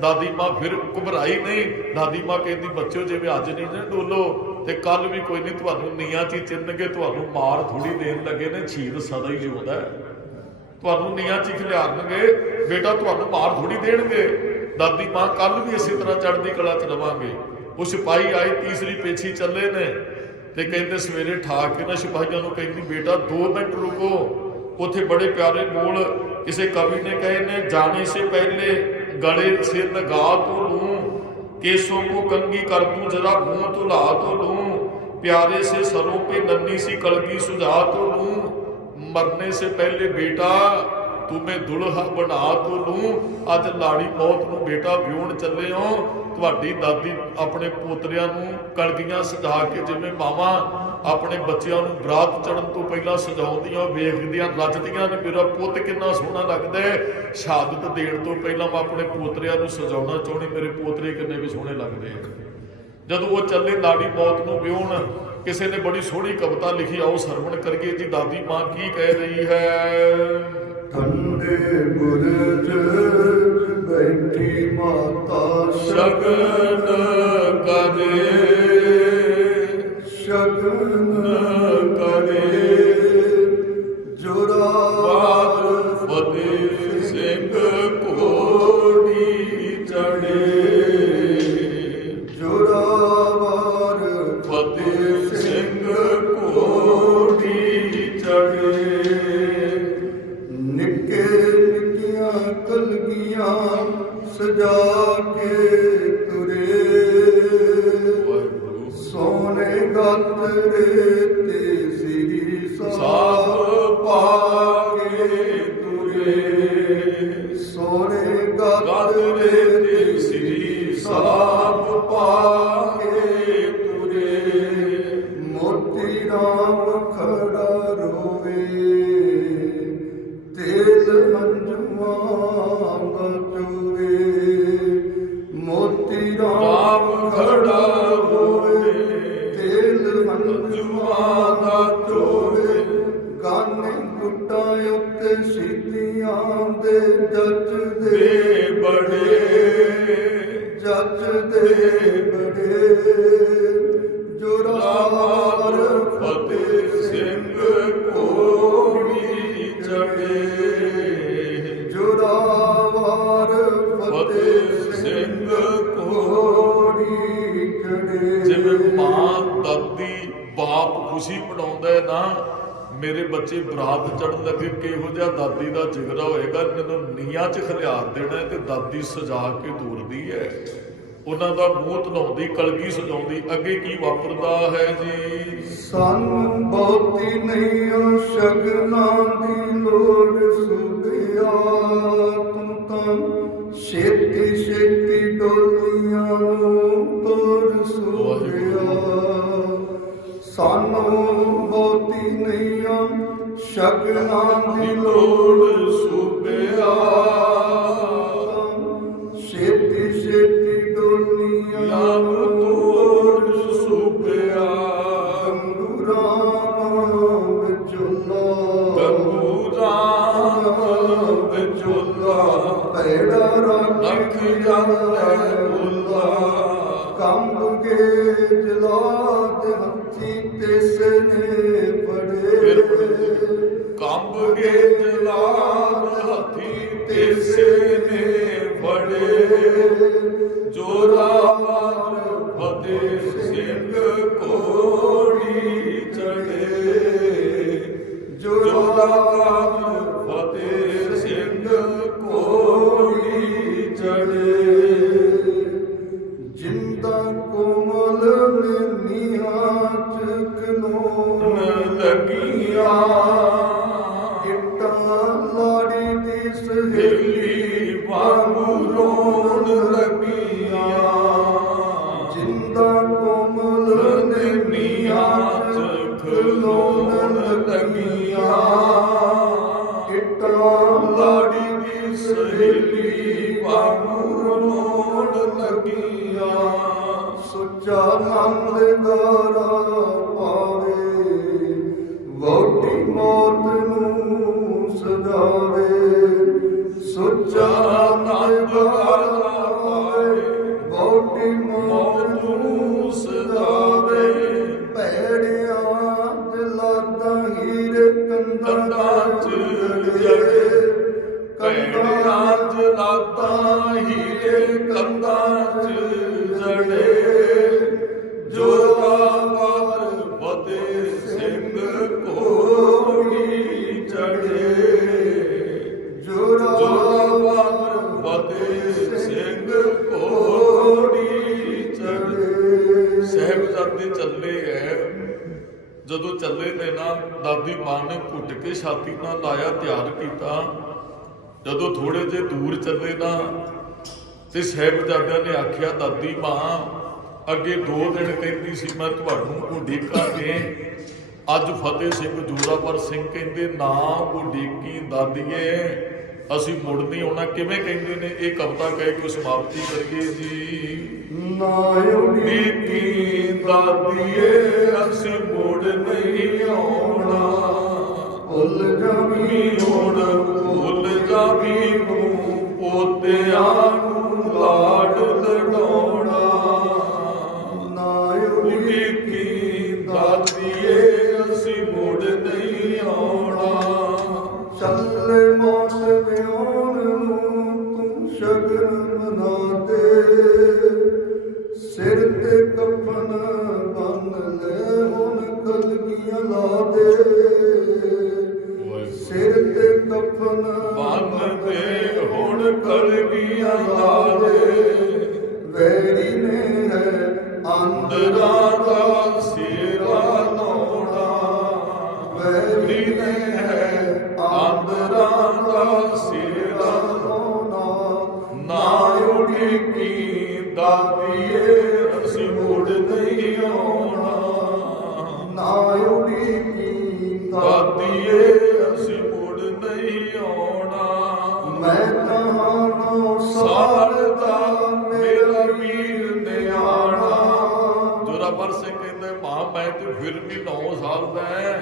ਦਾਦੀ ਮਾਂ ਫਿਰ ਘਬਰਾਈ ਨਹੀਂ। ਦਾਦੀ ਮਾਂ ਕਹਿੰਦੀ ਬੱਚਿਓ ਜਿਵੇਂ ਅੱਜ ਨਹੀਂ ਨਾ ਡੋਲੋ ਤੇ ਕੱਲ ਵੀ ਕੋਈ ਨਹੀਂ, ਤੁਹਾਨੂੰ ਨੀਹਾਂ 'ਚ ਹੀ ਚਿਣਨਗੇ, ਤੁਹਾਨੂੰ ਮਾਰ ਥੋੜੀ ਦੇਣ ਲੱਗੇ ਨੇ, ਸ਼ਹੀਦ ਸਦਾ ਹੀ ਜਿਉਂਦਾ, ਤੁਹਾਨੂੰ ਨੀਹਾਂ 'ਚ ਹੀ ਖਿਲਾਰਨਗੇ, ਬੇਟਾ ਤੁਹਾਨੂੰ ਮਾਰ ਥੋੜੀ ਦੇਣਗੇ। ਦਾਦੀ ਮਾਂ ਕੱਲ ਵੀ ਇਸੇ ਤਰ੍ਹਾਂ ਚੜ੍ਹਦੀ ਕਲਾ 'ਚ ਰਵਾਂਗੇ। ਉਹ ਸਿਪਾਹੀ ਆਏ, ਤੀਸਰੀ ਪੇਛੀ ਚੱਲੇ ਨੇ ਤੇ ਕਹਿੰਦੇ ਸਵੇਰੇ ਠਾਕ ਕੇ ਨਾ ਸਿਪਾਹੀਆਂ ਨੂੰ ਕਹਿੰਦੀ ਬੇਟਾ 2 ਮਿੰਟ ਰੁਕੋ। ਉੱਥੇ ਬੜੇ ਪਿਆਰੇ ਬੋਲ ਕਿਸੇ ਕਵੀ ਨੇ ਕਹੇ ਨੇ, ਜਾਣੇ ਸੇ ਪਹਿਲੇ ਗਲੇ ਸੇ ਲਗਾ ਤੋ ਲੂੰ, केसों को कंगी कर दूं जरा मुंह तो ला तो लूं, प्यारे से सरों पे नन्ही सी कलगी सुझा तो लूं, मरने से पहले बेटा तुम्हें दुल्हा बना तो लूं। अज लाड़ी मौत नूं बेटा विआउण ਚੱਲੇ ਹੋ, ਤੁਹਾਡੀ ਦਾਦੀ ਆਪਣੇ ਪੋਤਰਿਆਂ ਨੂੰ ਕਲਗੀਆਂ ਸਜਾ ਕੇ ਜਿਵੇਂ ਮਾਵਾਂ ਆਪਣੇ ਬੱਚਿਆਂ ਨੂੰ ਬਰਾਤ ਚੜਨ ਤੋਂ ਪਹਿਲਾਂ ਸਜਾਉਂਦੀਆਂ, ਵੇਖਦੀਆਂ, ਰੱਜਦੀਆਂ ਨੇ ਮੇਰਾ ਪੁੱਤ ਕਿੰਨਾ ਸੋਹਣਾ ਲੱਗਦਾ ਹੈ। ਸ਼ਹਾਦਤ ਦੇਣ ਤੋਂ ਪਹਿਲਾਂ ਮੈਂ ਆਪਣੇ ਪੋਤਰਿਆਂ ਨੂੰ ਸਜਾਉਣਾ ਚਾਹੁੰਦੀ, ਮੇਰੇ ਪੋਤਰੇ ਕਿੰਨੇ ਵੀ ਸੋਹਣੇ ਲੱਗਦੇ ਆ। ਜਦੋਂ ਉਹ ਚੱਲੇ ਲਾੜੀ ਮੌਤ ਨੂੰ ਵਿਆਹੁਣ, ਕਿਸੇ ਨੇ ਬੜੀ ਸੋਹਣੀ ਕਵਿਤਾ ਲਿਖੀ, ਆਓ ਸਰਵਣ ਕਰੀਏ ਜੀ। ਦਾਦੀ ਮਾਂ ਕੀ ਕਹਿ ਰਹੀ ਹੈ? ਠੰਡੇ ਬੁਰਜ ਬੈਠੀ ਮਾਤਾ ਸ਼ਗਨ ਕਰੇ, ਸ਼ਗਨ ਕਰੇ, ਜੋਰਾਵਰ ਫਤਿਹ ਸਿੰਘ ਘੋੜੀ ਚੜੇ, ਜੋਰਾਵਰ ਫਤਿਹ ਸਿੰਘ ਘੋੜੀ ਚੜੇ। ਨਿੱਕੇ ਨਿੱਕੀਆਂ ਕਲਗੀਆਂ ਸਜਾ ਕੇ ਤੁਰੇ, ਸੋਨੇ ਗਾਤਰੇ ਤੇ ਸਿਰੀ ਸਾਹਿਬ ਪਾ ਕੇ ਤੁਰੇ, ਸੋਨੇ ਗਾਤਰੇ ਤੇ ਸਿਰੀ ਸਾਹਿਬ ਪਾ ਕੇ ਤੁਰੇ। ਮੋਤੀ ਰਾਮ ਖੜਾ ਰੋਵੇ, ਬੜੇ ਜੋਰਾਵਰ ਫਤਿਹ ਸਿੰਘ ਕੋੜੀ ਚੜੇ ਜੋਰਾਵਰ ਫਤਿਹ ਸਿੰਘ ਕੋੜੀ ਚੜੇ। ਜਿਵੇਂ ਮਾਂ ਦਾਦੀ ਬਾਪ ਖੁਸ਼ੀ ਮਨਾਉਂਦਾ ਹੈ ਨਾ, ਮੇਰੇ ਬੱਚੇ ਬਰਾਤ ਚੜਨ ਲੱਗੇ, ਕਿਹੋ ਜਿਹਾ ਦਾਦੀ ਦਾ ਜਿਗਰਾ ਹੋਏਗਾ, ਜਦੋਂ ਨੀਹਾਂ 'ਚ ਖਲਿਆਰ ਦੇਣਾ ਤੇ ਦਾਦੀ ਸਜਾ ਕੇ ਤੋਰਦੀ ਹੈ, ਉਹਨਾਂ ਦਾ ਮੂੰਹ ਧਨਾਉਂਦੀ, ਕਲਗੀ ਸਜਾਉਂਦੀ। ਅੱਗੇ ਕੀ ਵਾਪਰਦਾ ਹੈ ਜੀ? ਸਾਨੂੰ ਬਹੁਤੀ ਨਹੀਂ ਸ਼ਗਨਾਂ ਦੀ ਲੋੜ ਸੁਭਿਆ, ਤੂੰ ਤਾਂ ਛੇਤੀ ਛੇਤੀ ਡੋਲੀਆਂ ਨੂੰ ਤੋਰ ਸੁਭਿਆ। ਸਾਨੂੰ ਬਹੁਤੀ ਨਹੀਂ ਸ਼ਗਨਾਂ ਦੀ ਲੋੜ ਸੁਭਿਆ, ਛੇਤੀ ਛੇਤੀ ਡੋਲੀਆਂ ਨੂੰ ਤੋੜ ਸੁਭਿਆ। ਗੰਗੂ ਰਾਮ ਵਿਚੋਲਾ, ਗੰਗੂ ਰਾਮ ਵਿਚੋਲਾ, ਭੈੜਾ ਰੱਖ ਜਾਂਦਾ ਬੋਲਾ। ਕੰਬ ਕੇ ਜਲਾਦ ਹੱਥੀ ਤਿਸ ਨੇ ਫੜੇ, ਕੰਬ ਕੇ ਜਲਾਦ ਹੱਥੀ ਤਿਸੇ ਨੇ ਫੜੇ। ਜੋਰਾਵਰ ਫਤਿਹ ਸਿੰਘ ਕੋੜੀ ਚੜੇ ਜੋਰਾਵਰ ਫਤਿਹ ਸਿੰਘ ਕੋੜੀ ਚੜੇ। ਜਿੰਦਾ ਕੋਮਲ ਨੇ ਨੀਹਾਂ ਚ ਖਲੋਣ ਲੱਗੀਆਂ, ਇੱਟਾਂ ਲਾੜੀ ਦੀ ਸਹੇਲੀ ਵਾਂਗੂ ਰੋਣ ਲੱਗੀਆਂ। ਜਿੰਦਾ ਕੋਮਲ ਨੇ ਨੀਹਾਂ ਚ ਖਲੋਣ ਲੱਗੀਆਂ, ਇੱਟਾਂ ਲਾੜੀ ਦੀ ਸਹੇਲੀ ਵਾਂਗੂ ਰੋਣ ਲੱਗੀਆਂ। ਸੁੱਚਾ ਨੰਦ ਗਾਰਾ ਪਾਵੇ, ਵਹੁਟੀ ਮੌਤ ਨੂੰ ਸਜਾਵੇ। ਸੁੱਚਾ ਨੰਦ ਗਾਰਾ ਪਾਵੇ, ਵਹੁਟੀ ਮੌਤ ਨੂੰ ਸਜਾਵੇ। ਭੈੜਿਆਂ ਜਲਾਦਾਂ ਹੀਰੇ ਕੰਧਾਂ ਚ ਜੜੇ, ਭੈੜਿਆਂ ਜਲਾਦਾਂ ਹੀਰੇ ਕੰਧਾਂ ਚ ਜੜੇ। ਜੋਰਾਵਰ ਫਤਿਹ ਸਿੰਘ ਕੋੜੀ ਚੜੇ ਜੋਰਾਵਰ ਫਤਿਹ ਸਿੰਘ ਕੋੜੀ ਚੜੇ। ਸਾਹਿਬਜ਼ਾਦੇ ਚੱਲੇ ਐ, ਜਦੋਂ ਚੱਲੇ ਨੇ ਨਾ, ਦਾਦੀ ਮਾਂ ਨੇ ਘੁੱਟ ਕੇ ਛਾਤੀ ਨਾਲ ਲਾਇਆ, ਤਿਆਰ ਕੀਤਾ। ਜਦੋਂ ਥੋੜੇ ਜਿਹੇ ਦੂਰ ਚੱਲੇ ਨਾ, ਤੇ ਸਾਹਿਬਜ਼ਾਦਿਆਂ ਨੇ ਆਖਿਆ, ਦਾਦੀ ਮਾਂ ਅੱਗੇ 2 ਦਿਨ ਕਹਿੰਦੀ ਸੀ ਮੈਂ ਤੁਹਾਨੂੰ ਉਡੀਕਾਂਗੇ, ਅੱਜ ਫਤਿਹ ਸਿੰਘ ਜੋਰਾਵਰ ਸਿੰਘ ਕਹਿੰਦੇ ਨਾ ਉਡੀਕੀ ਦਾਦੀਏ, ਅਸੀਂ ਮੁੜ ਨਹੀਂ ਆਉਣਾ। ਕਿਵੇਂ ਕਹਿੰਦੇ ਨੇ ਇਹ ਕਵਿਤਾ ਕਹਿ ਕੇ ਸਮਾਪਤੀ ਕਰੀਏ ਜੀ। ਨਾ ਉਡੀਕੀ ਦਾਦੀਏ ਅਸੀਂ ਮੁੜ ਨਹੀਂ ਆਉਣਾ, ਭੁੱਲ ਜਾਵੀਂ ਹੁਣ ਭੁੱਲ ਜਾਵੀਂ ਤੂੰ ਪੋਤਿਆਂ ਨੂੰ ਲਾਡ ਲਡਾਉਣਾ। ਉਡੀਕੀ ਦਾਦੀਏ ਅਸੀਂ ਮੁੜ ਨਹੀਂ ਆਉਣਾ। ਚੱਲੇ ਮੌਤ ਵਿਆਉਣ ਨੂੰ ਤੂੰ ਸ਼ਗਨ ਮਨਾ ਦੇ, ਸਿਰ ਤੇ ਕਫਨ ਬੰਨ ਲੈ ਹੁਣ ਕਲਗੀਆਂ ਲਾ ਦੇ। ਸਿਰ ਤੇ ਕਫਨ ਬੰਨ ਦੇ ਹੁਣ ਕਲਗੀਆਂ ਲਾ ਦੇ। ਵੈਰੀ ਨੇ ਹੈ ਅੰਦਰਾਂ ਦਾ ਸੇਵਾ ਲਾਉਣਾ, ਵੈਰੀ ਨੇ ਹੈ ਅੰਦਰਾਂ ਦਾ ਸੇਵਾ ਲਾਉਣਾ। ਨਾ ਉਡੀਕੀ ਦਾਦੀਏ ਅਸੀਂ ਮੁੜ ਨਹੀਂ ਆਉਣਾ, ਨਾ ਉਡੀਕੀ ਦਾਦੀਏ ਅਸੀਂ ਮੁੜ ਨਹੀਂ ਆਉਣਾ। ਮੈਂ ਕਹਾਣਾ ਸਾਲ ਦਾ ਮੇਰਾ ਵੀਰ ਨਿਆਣਾ। ਜੋਰਾਵਰ ਸਿੰਘ ਕਹਿੰਦੇ ਮਾਂ ਮੈਂ ਤੇ ਫਿਰ ਵੀ 9 ਸਾਲ ਦਾ ਹੈ,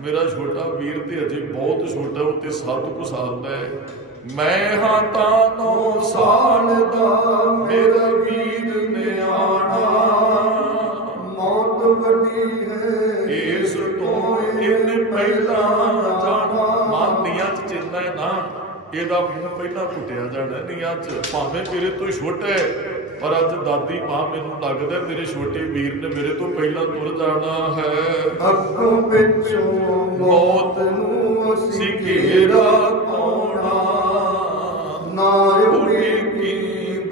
ਮੇਰਾ ਛੋਟਾ ਵੀਰ ਤੇ ਅਜੇ ਬਹੁਤ ਛੋਟਾ, ਉਹ ਤੇ 7 ਕੁ ਸਾਲ ਦਾ ਹੈ। ਮੈਂ ਹਾਂ ਤਾਂ 9 ਸਾਲ ਦਾ ਮੇਰਾ ਵੀਰ ਨਿਆਣਾ। ਦਾ ਮੂੰਹ ਪਹਿਲਾਂ ਕੁੱਟਿਆ ਜਾਣਾ ਨੀਆਂ 'ਚ, ਭਾਵੇਂ ਮੇਰੇ ਤੋਂ ਛੋਟਾ ਹੈ, ਪਰ ਅੱਜ ਦਾਦੀ ਮਾਂ ਮੈਨੂੰ ਲੱਗਦਾ ਮੇਰੇ ਛੋਟੇ ਵੀਰ ਨੇ ਮੇਰੇ ਤੋਂ ਪਹਿਲਾਂ ਤੁਰ ਜਾਣਾ ਹੈ। ਅੱਗੋਂ ਪਿੱਛੋਂ ਮੌਤ ਨੂੰ ਅਸੀਂ ਘੇਰਾ ਪਾਉਣਾ, ਨਾ ਉਡੀਕੀ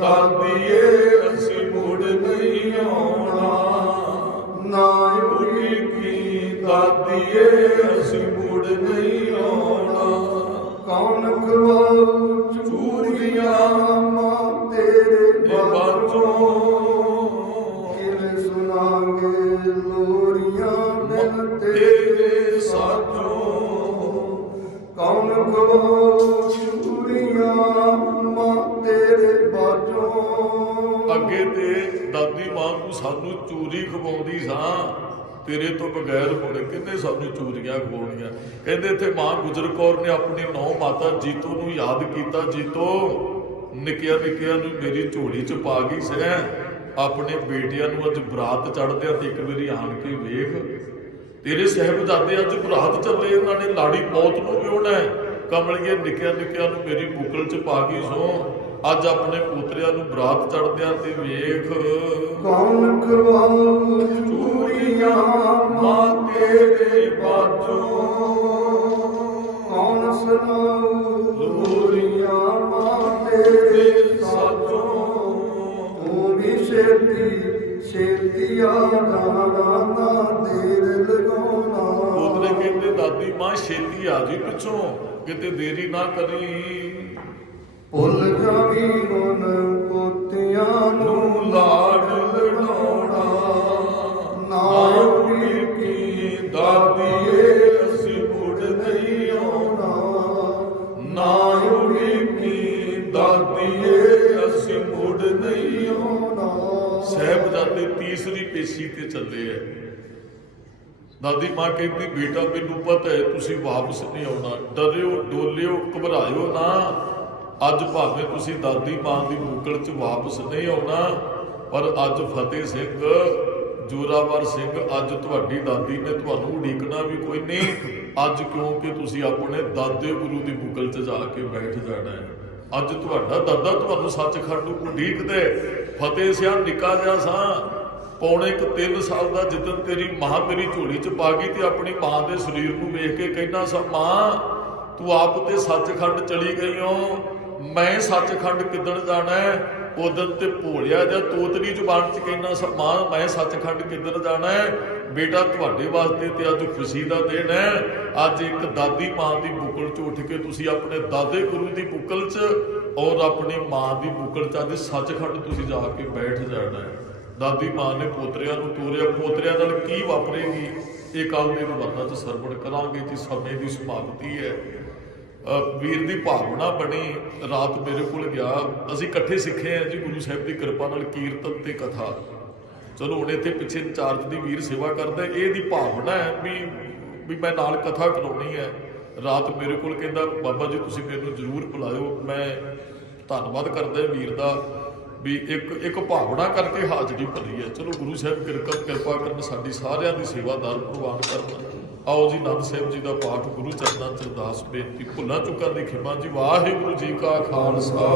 ਦਾਦੀਏ ਅਸੀਂ ਮੁੜ ਨਹੀਂ ਆਉਣਾ, ਨਾ ਉਡੀਕੀ ਦਾਦੀਏ ਅਸੀਂ ਮੁੜ ਨਹੀਂ ਆਉਣਾ। ਕੌਣ ਖਵਾਊ ਚੂੜੀਆਂ ਮਾਂ ਤੇਰੇ ਬਾਝੋਂ, ਕਿਵੇਂ ਸੁਣਾਂਗੇ ਲੋਰੀਆਂ ਦਿਲ ਤੇਰੇ ਸਾਜੋਂ। ਕੌਣ ਖਵਾਊ ਚੂੜੀਆਂ ਮਾਂ ਤੇਰੇ ਬਾਝੋਂ। ਅੱਗੇ ਤੇ ਦਾਦੀ ਮਾਂ ਨੂੰ ਸਾਨੂੰ ਚੂਰੀ ਖਵਾਉਂਦੀ ਸਾਂ, ਤੇਰੇ ਤੋਂ ਬਗੈਰ ਹੁਣ ਕਿੰਨੇ ਸਾਨੂੰ ਚੂਰੀਆਂ ਖਵਾਉਣੀਆਂ। ਕਹਿੰਦੇ ਇੱਥੇ ਮਾਂ ਗੁਜਰ ਕੌਰ ਨੇ ਆਪਣੀ ਨੌ ਮਾਤਾ ਜੀਤੋ ਨੂੰ ਯਾਦ ਕੀਤਾ, ਜੀਤੋ ਨਿੱਕਿਆਂ ਨਿੱਕਿਆਂ ਨੂੰ ਮੇਰੀ ਝੋਲੀ 'ਚ ਪਾ ਗਈ ਸੈਂ, ਆਪਣੇ ਬੇਟਿਆਂ ਨੂੰ ਅੱਜ ਬਰਾਤ ਚੜ੍ਹਦਿਆਂ ਤੇ ਇੱਕ ਵਾਰੀ ਆਣ ਕੇ ਵੇਖ, ਤੇਰੇ ਸਾਹਿਬਜ਼ਾਦੇ ਅੱਜ ਬਰਾਤ ਚੱਲੇ, ਉਹਨਾਂ ਨੇ ਲਾੜੀ ਮੌਤ ਨੂੰ ਵਿਆਹੁਣਾ ਹੈ। ਕਮਲੀਏ ਨਿੱਕਿਆਂ ਨਿੱਕਿਆਂ ਨੂੰ ਮੇਰੀ ਬੁੱਕਲ 'ਚ ਪਾ ਗਈ ਸੋ, ਅੱਜ ਆਪਣੇ ਪੋਤਰਿਆਂ ਨੂੰ ਬਰਾਤ ਚੜ੍ਹਦਿਆਂ ਤੇ ਵੇਖ। ਕੌਣ ਖਵਾਊ ਚੂੜੀਆਂ ਮਾਂ ਤੇਰੇ ਬਾਝੋਂ, ਕੌਣ ਸੁਣਾਊ ਲੋਰੀਆਂ ਮਾਂ ਤੇਰੇ ਸਾਜੋਂ। ਤੂੰ ਵੀ ਛੇਤੀ ਛੇਤੀ ਆ ਜਾਣਾ, ਨਾ ਦੇਰ ਲਗਾਉਣਾ। ਪੋਤਰੇ ਕਹਿੰਦੇ ਦਾਦੀ ਮਾਂ ਛੇਤੀ ਆ ਜੀ ਪਿੱਛੋਂ, ਕਿਤੇ ਦੇਰੀ ਨਾ ਕਰੀ। ਭੁੱਲ ਜਾਵੀਂ ਹੁਣ ਪੋਤਿਆਂ ਨੂੰ ਲਾਡ ਲਡਾਉਣਾ, ਨਾ ਉਡੀਕੀ ਦਾਦੀਏ ਅਸੀਂ ਮੁੜ ਨਹੀਂ ਆਉਣਾ, ਨਾ ਉਡੀਕੀ ਦਾਦੀਏ ਅਸੀਂ ਮੁੜ ਨਹੀਂ ਆਉਣਾ। ਸਾਹਿਬਜ਼ਾਦੇ ਤੀਸਰੀ ਪੇਸ਼ੀ ਤੇ ਚੱਲੇ ਐ। ਦਾਦੀ ਮਾਂ ਕਹਿੰਦੀ ਬੇਟਾ ਮੈਨੂੰ ਪਤਾ ਹੈ ਤੁਸੀਂ ਵਾਪਸ ਨਹੀਂ ਆਉਣਾ, ਡਰਿਓ ਡੋਲਿਓ ਘਬਰਾਇਓ ਨਾ। ਅੱਜ ਭਾਵੇਂ ਤੁਸੀਂ ਦਾਦੀ ਮਾਂ ਦੀ ਬੁੱਕਲ 'ਚ ਵਾਪਸ ਨਹੀਂ ਆਉਣਾ, ਪਰ ਅੱਜ ਫਤਿਹ ਸਿੰਘ ਜੋਰਾਵਰ ਸਿੰਘ, ਅੱਜ ਤੁਹਾਡੀ ਦਾਦੀ ਨੇ ਤੁਹਾਨੂੰ ਉਡੀਕਣਾ ਵੀ ਕੋਈ ਨਹੀਂ ਅੱਜ, ਕਿਉਂਕਿ ਤੁਸੀਂ ਆਪਣੇ ਦਾਦੇ ਗੁਰੂ ਦੀ ਬੁੱਕਲ 'ਚ ਜਾ ਕੇ ਬੈਠ ਜਾਣਾ ਹੈ। ਅੱਜ ਤੁਹਾਡਾ ਦਾਦਾ ਤੁਹਾਨੂੰ ਸੱਚਖੰਡ ਨੂੰ ਉਡੀਕਦਾ। ਫਤਿਹ ਸਿਆਂ ਨਿੱਕਾ ਜਿਹਾ ਸਾਂ, ਪੌਣੇ 3 ਸਾਲ ਦਾ, ਜਿੱਦਣ ਤੇਰੀ ਮਾਂ ਮੇਰੀ ਝੋਲੀ 'ਚ ਪਾ ਗਈ ਤੇ ਆਪਣੀ ਮਾਂ ਦੇ ਸਰੀਰ ਨੂੰ ਵੇਖ ਕੇ ਕਹਿੰਦਾ ਸਾਂ, ਮਾਂ ਤੂੰ ਆਪ ਤੇ ਸੱਚਖੰਡ ਚਲੀ ਗਈ ਹੋ, ਮੈਂ ਸੱਚਖੰਡ ਕਿੱਦਣ ਜਾਣਾ ਹੈ। ਉਦੋਂ ਤੇ ਭੋਲਿਆ ਜਾਂ ਤੋਤਲੀ ਜ਼ੁਬਾਨ 'ਚ ਕਹਿੰਦਾ ਸਾਂ, ਮਾਂ ਮੈਂ ਸੱਚਖੰਡ ਕਿੱਦਣ ਜਾਣਾ ਹੈ। ਬੇਟਾ ਤੁਹਾਡੇ ਵਾਸਤੇ ਤੇ ਅੱਜ ਖੁਸ਼ੀ ਦਾ ਦਿਨ ਹੈ। ਅੱਜ ਇੱਕ ਦਾਦੀ ਮਾਂ ਦੀ ਬੁੱਕਲ 'ਚ ਉੱਠ ਕੇ ਤੁਸੀਂ ਆਪਣੇ ਦਾਦੇ ਗੁਰੂ ਦੀ ਬੁੱਕਲ 'ਚ ਔਰ ਆਪਣੀ ਮਾਂ ਦੀ ਬੁੱਕਲ 'ਚ ਅੱਜ ਸੱਚਖੰਡ ਤੁਸੀਂ ਜਾ ਕੇ ਬੈਠ ਜਾਣਾ ਹੈ। ਦਾਦੀ ਮਾਂ ਨੇ ਪੋਤਰਿਆਂ ਨੂੰ ਤੋਰਿਆ, ਪੋਤਰਿਆਂ ਨਾਲ ਕੀ ਵਾਪਰੇਗੀ ਇਹ ਕੱਲ ਦੇ ਰਵਾਨਾ 'ਚ ਸਰਵਣ ਕਰਾਂਗੇ ਜੀ। ਸਮੇਂ ਦੀ ਸਮਾਪਤੀ ਹੈ। ਵੀਰ ਦੀ ਭਾਵਨਾ ਬਣੀ, ਰਾਤ ਮੇਰੇ ਕੋਲ ਗਿਆ, ਅਸੀਂ ਇਕੱਠੇ ਸਿੱਖੇ ਆ ਜੀ ਗੁਰੂ ਸਾਹਿਬ ਦੀ ਕਿਰਪਾ ਨਾਲ ਕੀਰਤਨ ਤੇ ਕਥਾ। ਚਲੋ ਹੁਣ ਇੱਥੇ ਪਿੱਛੇ ਇੰਚਾਰਜ ਦੀ ਵੀਰ ਸੇਵਾ ਕਰਦਾ, ਇਹਦੀ ਭਾਵਨਾ ਹੈ ਵੀ ਮੈਂ ਨਾਲ ਕਥਾ ਕਰਾਉਣੀ ਹੈ। ਰਾਤ ਮੇਰੇ ਕੋਲ ਕਹਿੰਦਾ ਬਾਬਾ ਜੀ ਤੁਸੀਂ ਮੈਨੂੰ ਜ਼ਰੂਰ ਬੁਲਾਇਓ। ਮੈਂ ਧੰਨਵਾਦ ਕਰਦਾ ਵੀਰ ਦਾ ਵੀ ਇੱਕ ਭਾਵਨਾ ਕਰਕੇ ਹਾਜ਼ਰੀ ਭਰੀ ਹੈ। ਚਲੋ ਗੁਰੂ ਸਾਹਿਬ ਕਿਰਪਾ ਕਰਨ, ਸਾਡੀ ਸਾਰਿਆਂ ਦੀ ਸੇਵਾਦਾਰ ਪ੍ਰਵਾਨ ਕਰਨ। ਆਓ ਜੀ ਆਨੰਦ ਸਾਹਿਬ ਜੀ ਦਾ ਪਾਠ ਗੁਰੂ ਚਰਨਾਂ 'ਚ ਅਰਦਾਸ ਬੇਨਤੀ। ਭੁੱਲਾਂ ਚੁੱਕਾਂ ਦੀ ਖਿਮਾ ਜੀ। ਵਾਹਿਗੁਰੂ ਜੀ ਕਾ ਖਾਲਸਾ,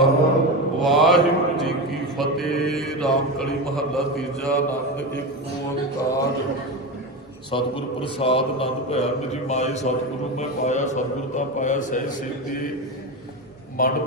ਵਾਹਿਗੁਰੂ ਜੀ ਕੀ ਫਤਿਹ। ਰਾਮ ਕਲੀ ਮਹੱਲਾ ਤੀਜਾ। ਆਨੰਦ ਇੱਕ ਓੰਕਾਰ। ਸਤਿਗੁਰ ਪ੍ਰਸਾਦ ਆਨੰਦ ਭਇਆ ਮੇਰੀ ਮਾਏ, ਸਤਿਗੁਰੂ ਮੈਂ ਪਾਇਆ, ਸਤਿਗੁਰ ਤਾਂ ਪਾਇਆ ਸਹਿਜ ਸਿੱਧੀ ਮਨ